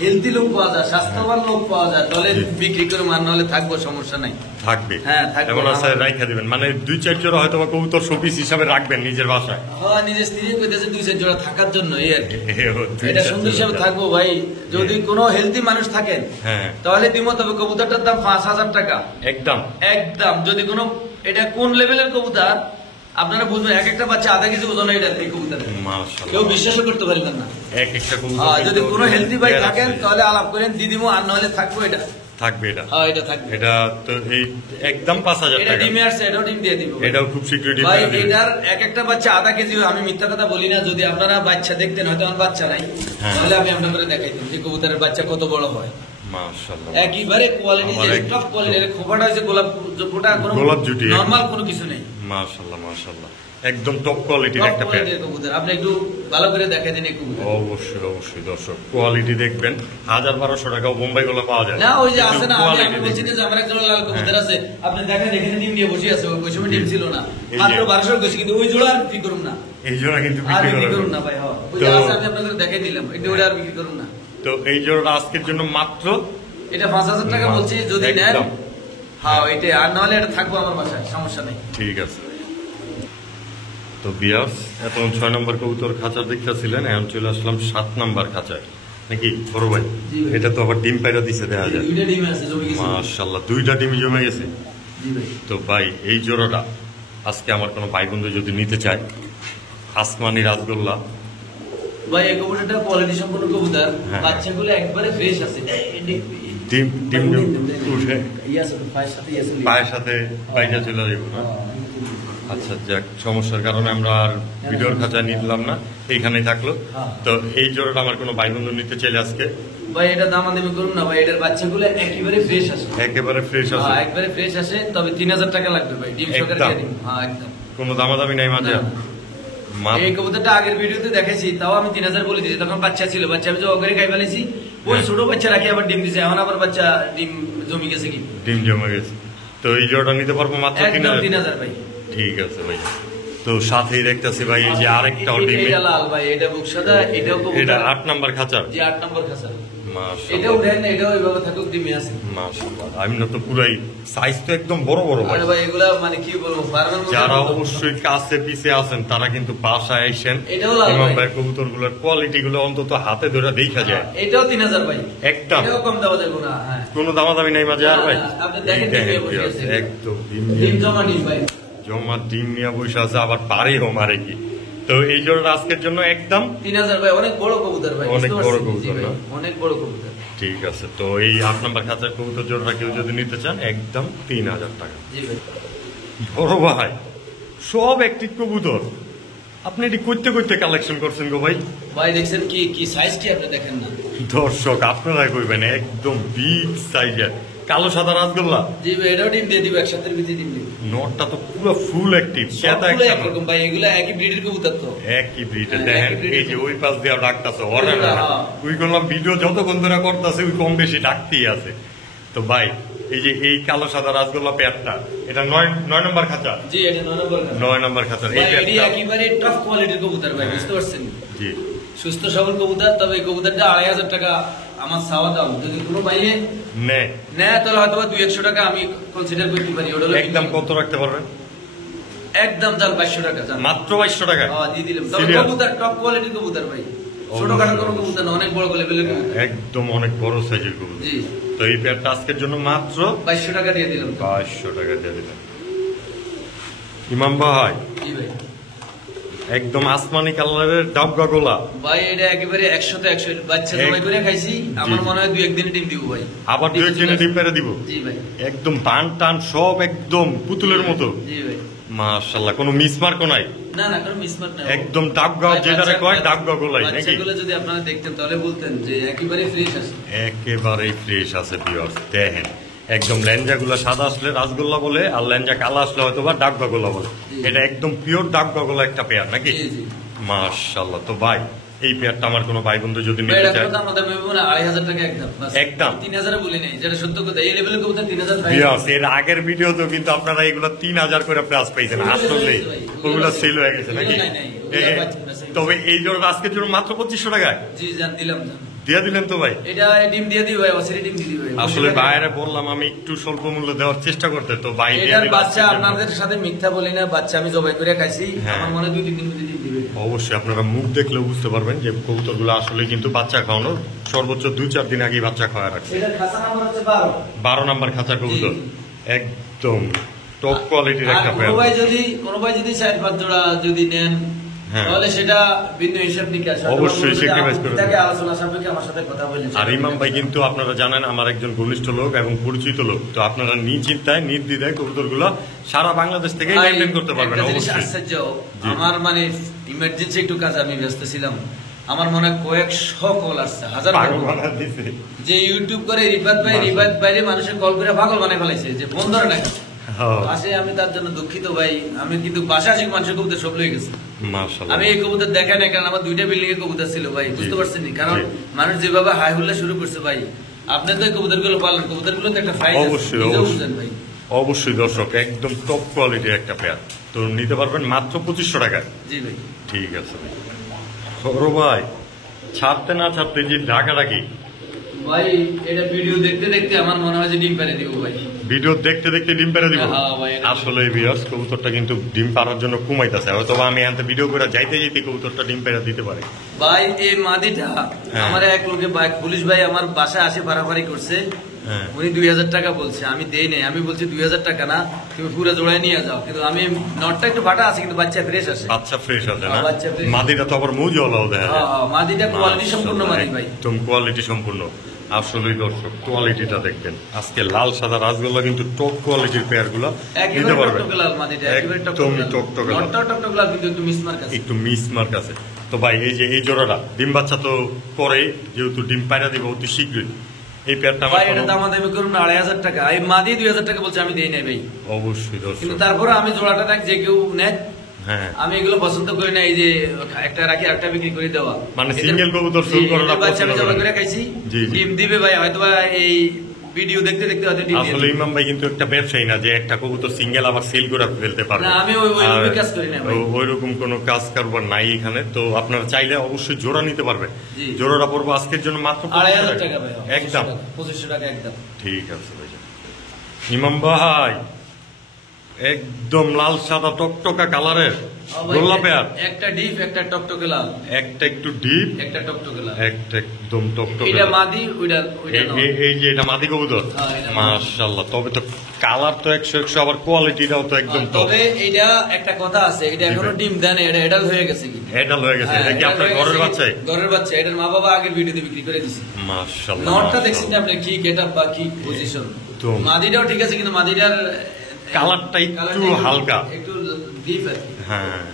হেলদি লোক পাওয়া যায়, স্বাস্থ্যবান লোক পাওয়া যায়, তাহলে বিক্রি করে মান, নাহলে থাকবো, সমস্যা নাই, থাকবে। হ্যাঁ থাকবে। এমন আছে রাইখা দিবেন, মানে 2-4 জোড়া হয়তো বা কবুতর শোপিস হিসাবে রাখবেন নিজের বাসায়। হ্যাঁ, নিজের স্ত্রী কইতেছে 2-4 জোড়া থাকার জন্য, এই আর কি। দুই এটা চার সুন্দর হিসাবে জোড়া। থাকবো ভাই। যদি কোনো হেলদি মানুষ থাকেন হ্যাঁ তাহলে দিব, তবে কবুতরটার দাম 5000 টাকা একদম একদম। যদি কোনো, এটা কোন লেভেলের কবুতর আপনারা বুঝবেন, এক একটা বাচ্চা আধা কেজি ওজন এটা এই কবুতর, মাশাআল্লাহ। কেউ বিশ্বাসও করতে পারবেন না। এক একটা কবুতর যদি কিন্তু কোনো হেলদি ভাই দেড় থাকেন আছে। তাহলে আলাপ করেন, দিয়ে দিব, আর নাহলে থাকবো এটা, থাকবে এটা। হ্যাঁ এটা থাকবে। এটা তো এই একদম 5000 এটা টাকা। ডিমে আসছে, এটাও ডিম দিয়ে দিব। এটাও খুব শীঘ্রই ডিম ভাই দিয়ে দিবেন। এটার এক একটা বাচ্চা আধা কেজি, আমি মিথ্যা কথা বলি না। যদি আপনারা বাচ্চা দেখতেন, হয়তো আমার বাচ্চা নাই, হ্যাঁ। তাহলে আমি আপনাদের দেখাইতাম যে কবুতরের বাচ্চা কত বড় হয়। মাশাআল্লাহ। একইবারে কোয়ালিটি, আমার যে এক- টপ কোয়ালিটির খোপাটা হচ্ছে গোলাপ, গোটা কোনো গোলাপ জুটি। নরমাল কোনো কিছু নেই, মাশাআল্লাহ মাশাআল্লাহ, একদম টপ কোয়ালিটির টপ একটা পেয়ার। কোয়ালিটির কবুতর। আপনি একটু ভালো করে দেখাই দেন এই কবুতর। অবশ্যই অবশ্যই দর্শক কোয়ালিটি দেখবেন। 1000-1200 টাকাও বোম্বাই গুলো পাওয়া যায় না ওই যে আছে না, আমি Quality আপনি বলছেন দেখবেন। যে আমার একজন লাল কবুতর আছে, আপনি দেখেন এখানে ডিম নিয়ে বসে আছে, ওই সময় ডিম ছিল না, এই যে- মাত্র 1200 গেছে, কিন্তু ওই জোড়া আর বিক্রি করুন না, এই জোড়া কিন্তু আর বিক্রি বিক্রি করা করুন যাবে। না ভাই। হ্যাঁ, ওই যে তো- আছে, আমি আপনাদের দেখাই দিলাম, একটু ওটা আর বিক্রি করুন না। তো এই জোড়াটা আজকের জন্য মাত্র এটা 5000 টাকা বলছি, যদি নেন। একদম। হ্যাঁ ওইটা, আর নাহলে এটা থাকবো আমার বাসায়, সমস্যা নেই। ঠিক আছে। তো বিয়ার্স, এখন 6 নম্বর কবুতর খাঁচা দেখতেছিলেন, এখন চলে আসলাম 7 নম্বর খাঁচায়, নাকি বড় ভাই? জি ভাই। এটা তো আবার ডিম পাইরা দিছে দেখা যায়। দুইটা ডিম আছে, জমি গেছে। মাশাআল্লাহ, 2টা ডিম জমে গেছে। জি ভাই। তো ভাই এই জোড়াটা আজকে আমার কোনো ভাই বন্ধু যদি নিতে চায়, আসমানি রাসগোল্লা, ভাই এই কবুতরটা কোয়ালিটি সম্পন্ন কবুতর, হ্যাঁ। বাচ্চাগুলো একবারে ফ্রেশ আছে। ডিম ডিম উঠে ইয়াছে তো পায়ের সাথে ইয়াছে। পায়ের সাথে বাইরে চলে যাবো না। আচ্ছা যাক, সমস্যার কারণে আমরা আর ভিডিওর খাঁচা নিলাম না, এইখানেই থাকলো। হ্যাঁ। তো এই জোড়াটা আমার কোনো ভাই বন্ধু নিতে চাইলে আজকে ভাই এটা দামাদামি করুন না ভাই, এটার বাচ্চাগুলো একেবারে ফ্রেশ আসে। একেবারে ফ্রেশ আছে, হ্যাঁ একবারে ফ্রেশ আসে, তবে 3000 টাকা লাগবে ভাই, ডিম সহকারে একদম। দিয়ে দিন। হ্যাঁ একদম। কোনো দামাদামি নাই মাঝে। না। এই কবুতরটা আগের ভিডিওতে দেখেছি, তাও আমি 3000 বলে দিয়েছি, তখন বাচ্চা ছিল, বাচ্চা আমি জব করে খাই ফেলেছি, ওই হ্যাঁ। ছোট বাচ্চা রাখি আবার ডিম দিছে, এখন আবার বাচ্চা ডিম জমি গেছে কি। ডিম জমে গেছে। তো এই জোড়াটা নিতে পারবো মাত্র একদম 3000। 3000 ভাই। ঠিক আছে ভাই। তো সাথেই দেখতেছি ভাই এই যে আরেকটাও ডিম, এটা লাল ভাই, এটা বুকসাদা, এটাও এটা কবুতর। 8 নাম্বার খাঁচার। যে 8 নম্বর খাসা। এটা মাশাআল্লাহ উঠেন না, এটাও এইভাবে থাকুক, ডিমে আছে। মাশাআল্লাহ, আমি না তো পুরাই সাইজ তো একদম বড় বড় ভাই। আরে ভাই এগুলা মানে কি বলবো, ফার্মের মধ্যে যারা কবুতর। অবশ্যই কাছে পিছে আছেন তারা কিন্তু বাসায় আইসেন, এটাও লাল ইমাম ভাই। ভাই কবুতর গুলোর কোয়ালিটি গুলো অন্তত হাতে ধরে দেখা যায়। এটাও 3000 ভাই, একদম। এটাও কম দেওয়া যাবে না। হ্যাঁ কোনো দামাদামি নাই মাঝে আর ভাই। না, আপনি দেখেন এই দেখেন ডিমে বসে বিয়ার্স, আছে। একদম ডিম ডিম নিয়ে- জমা ডিম ভাই। জমা ডিম নিয়ে বসে আছে, আবার পারে মারে কি। তো এই জন্য আজকের জন্য একদম 3000 ভাই, অনেক বড় কবুতর ভাই, অনেক বুঝতে বড় পারছেন? জি কবুতর ভাই, না? অনেক বড় কবুতর। ঠিক আছে। তো এই 8 নাম্বার খাঁচার কবুতর জোড়া কেউ যদি নিতে চান একদম 3000 টাকা। জি ভাই। বড় ভাই সব একটি কবুতর আপনি এটি করতে করতে কালেকশন করছেন গো ভাই। ভাই দেখছেন কি কি সাইজ কি আপনি দেখেন না। দর্শক আপনারা কইবেন একদম বিগ সাইজের কালো সাদা রাসগোল্লা। জি ভাই এটাও ডিম দিয়ে দিব একসাথে ভিতরে ডিম দিব। নটটা তো পুরো ফুল অ্যাক্টিভ। সেটা একরকম ভাই এগুলা একই ব্রিডের কবুতর তো। একই ব্রিডের দেখেন এই যে ওই পাশ দিয়ে ডাকতাছে ওরা না ওই করলাম ভিডিও যতক্ষণ ধরে করতেছে ওই কম বেশি ডাকতেই আছে। তো ভাই এই যে এই কালো সাদা রাসগোল্লা পেয়ারটা এটা 9 নম্বর খাঁচা। জি এটা 9 নম্বর খাঁচা। 9 নম্বর খাঁচা এই পেয়ারটা একেবারে টপ কোয়ালিটির কবুতর ভাই বুঝতে পারছেন। জি সুস্থ সবল কবুতর। তবে এই কবুতরটা 2500 টাকা আমার চাওয়া দাম। যদি কোনো ভাইয়ে নেয় তাহলে হয়তো 200-100 টাকা আমি কনসিডার করতে পারি। ওটা একদম কত রাখতে পারবেন? একদম জাল 2200 টাকা জান। মাত্র 2200 টাকা? হ্যাঁ দিয়ে দিলাম। তবে কবুতর টপ কোয়ালিটির কবুতর ভাই। ছোটখাটো কোনো কবুতর না, অনেক বড় লেভেলের কবুতর। একদম অনেক বড় সাইজের কবুতর। জি তো এই পেয়ারটা আজকের জন্য মাত্র 2200 টাকা দিয়ে দিলাম। 2200 টাকা দিয়ে দিলাম। ইমাম ভাই জি ভাই একদম আসমানি কালারের ডাবগা গোলা ভাই এটা একেবারে 100 তে 100 বাচ্চা জবাই করে খাইছি। আমার মনে হয় 2-1 দিনে ডিম দিব ভাই। আবার 2-1 দিনে ডিম পেরে দিব? জি ভাই একদম টান টান সব একদম পুতুলের মতো। জি ভাই মাশাআল্লাহ কোনো মিসমার্কও নাই? না না কোনো মিসমার্ক নাই। একদম ডাবগা যেটারে কয় ডাবগা গোলাই নাকি? বাচ্চাগুলো যদি আপনারা দেখতেন তাহলে বলতেন যে একেবারে ফ্রেশ আছে। একেবারেই ফ্রেশ আছে ভিউয়ার্স দেখেন একদম ল্যাঞ্জাগুলো সাদা আসলে রাসগোল্লা বলে আর ল্যাঞ্জা কালা আসলে হয়তো বা ডাবগা গোলা বলে। এটা একদম পিওর ডাবগা গোলা একটা পেয়ার নাকি? মাশাআল্লাহ। তো ভাই এই পেয়ারটা আমার কোনো ভাই বন্ধু যদি নিতে চায় আমাদের মেহমান 2500 টাকা একদম বাস একদম 3000 বলি নাই যেটা সত্য কথা। এই লেভেলের কবুতর 3000 ভাই। ভিউয়ার্স এর আগের ভিডিওতে কিন্তু আপনারা এগুলো 3000 করে প্রাইস পাইছেন। আসলে ওগুলো সেল হয়ে গেছে নাকি? তবে এই জন্য আজকের জন্য মাত্র 2500 টাকায় জি জান দিলাম জান। দিয়ে দিলেন তো ভাই? এটা ডিম দিয়ে দিই ভাই, অসিরি ডিম দিয়ে দিই ভাই। আসলে বাইরে বললাম আমি একটু স্বল্প মূল্য দেওয়ার চেষ্টা করতে, তো ভাই দিয়ে দিলেন। বাচ্চা আপনাদের সাথে মিথ্যা বলি না, বাচ্চা আমি জবাই করে খাইছি। আমার মনে হয় 2-3 দিন মধ্যে ডিম দিবে। অবশ্যই আপনারা মুখ দেখলেও বুঝতে পারবেন যে কবুতরগুলো আসলে কিন্তু বাচ্চা খাওয়ানোর সর্বোচ্চ 2-4 দিন আগে বাচ্চা খাওয়া রাখছে। এটা খাঁচা নাম্বার হচ্ছে 12 নাম্বার খাঁচা কবুতর একদম টপ কোয়ালিটির একটা পেয়ার। কোনো ভাই যদি 4-5 জোড়া যদি নেন তাহলে সেটা ভিন্ন হিসাব নিকাশ অবশ্যই স্যাক্রিফাইস করে তাকে আলোচনা সাপেক্ষে আমার সাথে কথা বলেন। আর ইমাম ভাই কিন্তু আপনারা জানেন আমার একজন ঘনিষ্ঠ লোক এবং পরিচিত লোক, তো আপনারা নিশ্চিন্তায় নির্দ্বিধায় কবুতরগুলো সারা বাংলাদেশ থেকে মেইনটেইন করতে পারবেন। অবশ্যই আশ্চর্য আমার মানে ইমার্জেন্সি একটু কাজ আমি ব্যস্ত ছিলাম, আমার মনে হয় কয়েকশো কল আসছে, হাজার যে ইউটিউব করে রিফাত ভাই মানুষের কল করে পাগল বানায় ফেলাইছে যে ফোন ধরে না আসে। আমি তার জন্য দুঃখিত ভাই, আমি কিন্তু বাসা আসি মানুষের কবুতর সব লয়ে গেছে। আমি এই কবুতর দেখা নাই, কারণ আমার 2টা বিল্ডিং এর কবুতর ছিল ভাই, বুঝতে পারছেন? কারণ মানুষ যেভাবে হাই হুল্লা শুরু করছে ভাই, আপনি তো এই কবুতর গুলো পালন, কবুতর গুলো তো একটা ফাইন। অবশ্যই অবশ্যই দর্শক একদম টপ কোয়ালিটির একটা পেয়ার, তো নিতে পারবেন মাত্র 2500 টাকায়। জি ভাই ঠিক আছে ভাই। সৌর ভাই ছাড়তে না ছাড়তে যে ঢাকাঢাকি ভাই, এটা ভিডিও দেখতে দেখতে আমার মনে হয় যে ডিম পেরে দিব ভাই। ভিডিও দেখতে দেখতে ডিম পেরে দিব? আসলে ভিউয়ার্স কবুতরটা কিন্তু ডিম পাড়ার জন্য কমাইতেছে, হয়তো আমি এখানে ভিডিও করে যাইতে যাইতে কবুতরটা ডিম পেরে দিতে পারি ভাই। এই মাদিটা আমার এক লোকে পুলিশ ভাই আমার বাসায় আসে পারাপারি করছে, উনি 2000 টাকা বলছে, আমি দেই নাই। আমি বলছি 2000 টাকা না, তুমি পুরো জোড়ায় নিয়ে যাও, কিন্তু আমি নটটা একটু ফাটা আছে কিন্তু বাচ্চা ফ্রেশ আছে। বাচ্চা ফ্রেশ আছে না? মাদিটা তো আবার মুজওয়ালাও দেখা যায়। মাদিটা কোয়ালিটি সম্পূর্ণ মাদি ভাই, একদম কোয়ালিটি সম্পূর্ণ। আসলেই দর্শক কোয়ালিটিটা দেখবেন, আজকে লাল সাদা রাসগোল্লা কিন্তু টপ কোয়ালিটির পেয়ার গুলো নিতে পারবেন। একদম টকটকে লাল, কিন্তু একটু মিসমার্ক আছে, একটু মিসমার্ক আছে। তো ভাই এই যে এই জোড়াটা ডিম বাচ্চা তো করে, যেহেতু ডিম পায়রা দিবে অতি শীঘ্রই, এই পেয়ারটা ভাই এটা দাম দামি করুন 2500 টাকা। এই মাদি 2000 টাকা বলছে, আমি দেই নাই ভাই। অবশ্যই দর্শক, কিন্তু তারপরে আমি জোড়াটা দেখ যে কেউ নেয়, আমি এগুলো পছন্দ করি না। এই যে একটা রাখি একটা বিক্রি করে দেওয়া, মানে সিঙ্গেল কবুতর শুরু করাটা বাচ্চা আমি জমা করে খাইছি, ডিম দিবে ভাই হয়তো এই ভিডিও দেখতে দেখতে হয়তো ডিম। আসলে ইমাম ভাই কিন্তু একটা ব্যবসায়ী না যে একটা কবুতর সিঙ্গেল আবার সেল করে ফেলতে পারবে। না আমি ওই কাজ করি না ভাই, ওইরকম কোনো কাজ কারবার নাই এখানে। তো আপনারা চাইলে অবশ্যই জোড়া নিতে পারবে। জোড়াটা পড়বো আজকের জন্য মাত্র 2500 টাকা ভাই, একদম 2500 টাকা একদম। ঠিক আছে ভাই। ইমাম ভাই একদম লাল সাদা টকটকা কালারের গোল্লা পেয়ার, একটা ডিপ একটা টকটকে লাল, একটা একটু ডিপ একটা টকটকে লাল, একটা একদম টকটকে। এটা মাদি, ওইটা এই যে এটা মাদি কবুতর, মাশাআল্লাহ। তবে তো কালার তো 100 আবার কোয়ালিটিটাও তো একদম টপ। তবে এটা একটা কথা আছে, এটা এখনো ডিম দেন, এটা এডাল হয়ে গেছে কি? এডাল হয়ে গেছে। এটা কি আপনার ঘরের বাচ্চা? ঘরের বাচ্চা। এটার মা বাবা আগের ভিডিওতে বিক্রি করে দিয়েছে। মাশাআল্লাহ। নটটা দেখছেন আপনি কি গেটআপ বা কি পজিশন? মাদিটাও ঠিক আছে, কিন্তু মাদিটার কালারটা একটু হালকা, একটু ডিপ আর কি। হ্যাঁ।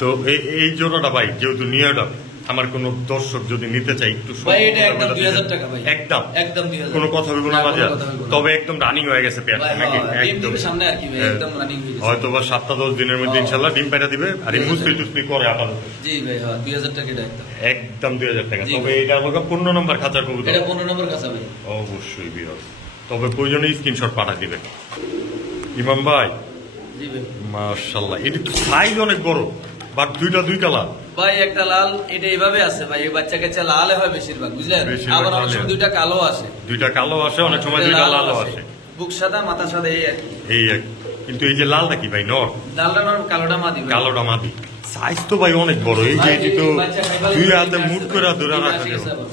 তো এই জোড়াটা ভাই যেহেতু নিউটা, আমার কোন দর্শক যদি নিতে চাই একটু ভাই এটা একদম 2000 টাকা ভাই, একদম একদম 2000, কোনো কথা বলবো না বাজার। তবে একদম রানিং হয়ে গেছে পেয়ারটা নাকি? একদম সামনে আর কি ভাই, একদম রানিং হয়ে গেছে। হয়তো বা 7-10 দিনের মধ্যে ইনশাআল্লাহ ডিম পেটা দিবে। আর এই মুসলি টুসলি করে আপাতত জি ভাই, হ্যাঁ 2000 টাকা এটা একদম 2000 টাকা। তবে এটা হলো 15 নম্বর খাঁচার কবুতর, এটা 15 নম্বর কাঁচা ভাই। অবশ্যই বিরল। তবে প্রয়োজনে স্ক্রিনশট পাঠা দিবেন ইমাম ভাই। জি ভাই মাশাআল্লাহ, এটা সাইজ অনেক বড়, বাট দুই কালার ভাই। একটা লাল, এটা এইভাবে আছে ভাই, এই বাচ্চা কাচ্চা লালে হয় বেশিরভাগ, বুঝলেন? আবার অনেক সময় দুইটা কালো আসে, দুইটা কালো আসে, অনেক সময় দুইটা লালও আসে। বুক সাদা মাথা সাদা এই আর কি। এই এক, কিন্তু এই যে লালটা কি ভাই? নর, লালটা নর, কালোটা মাদি ভাই। কালোটা মাদি। সাইজ তো ভাই অনেক বড়। এই যে এটি তো দুই হাতে মুট করে ধরে রাখা যাবে।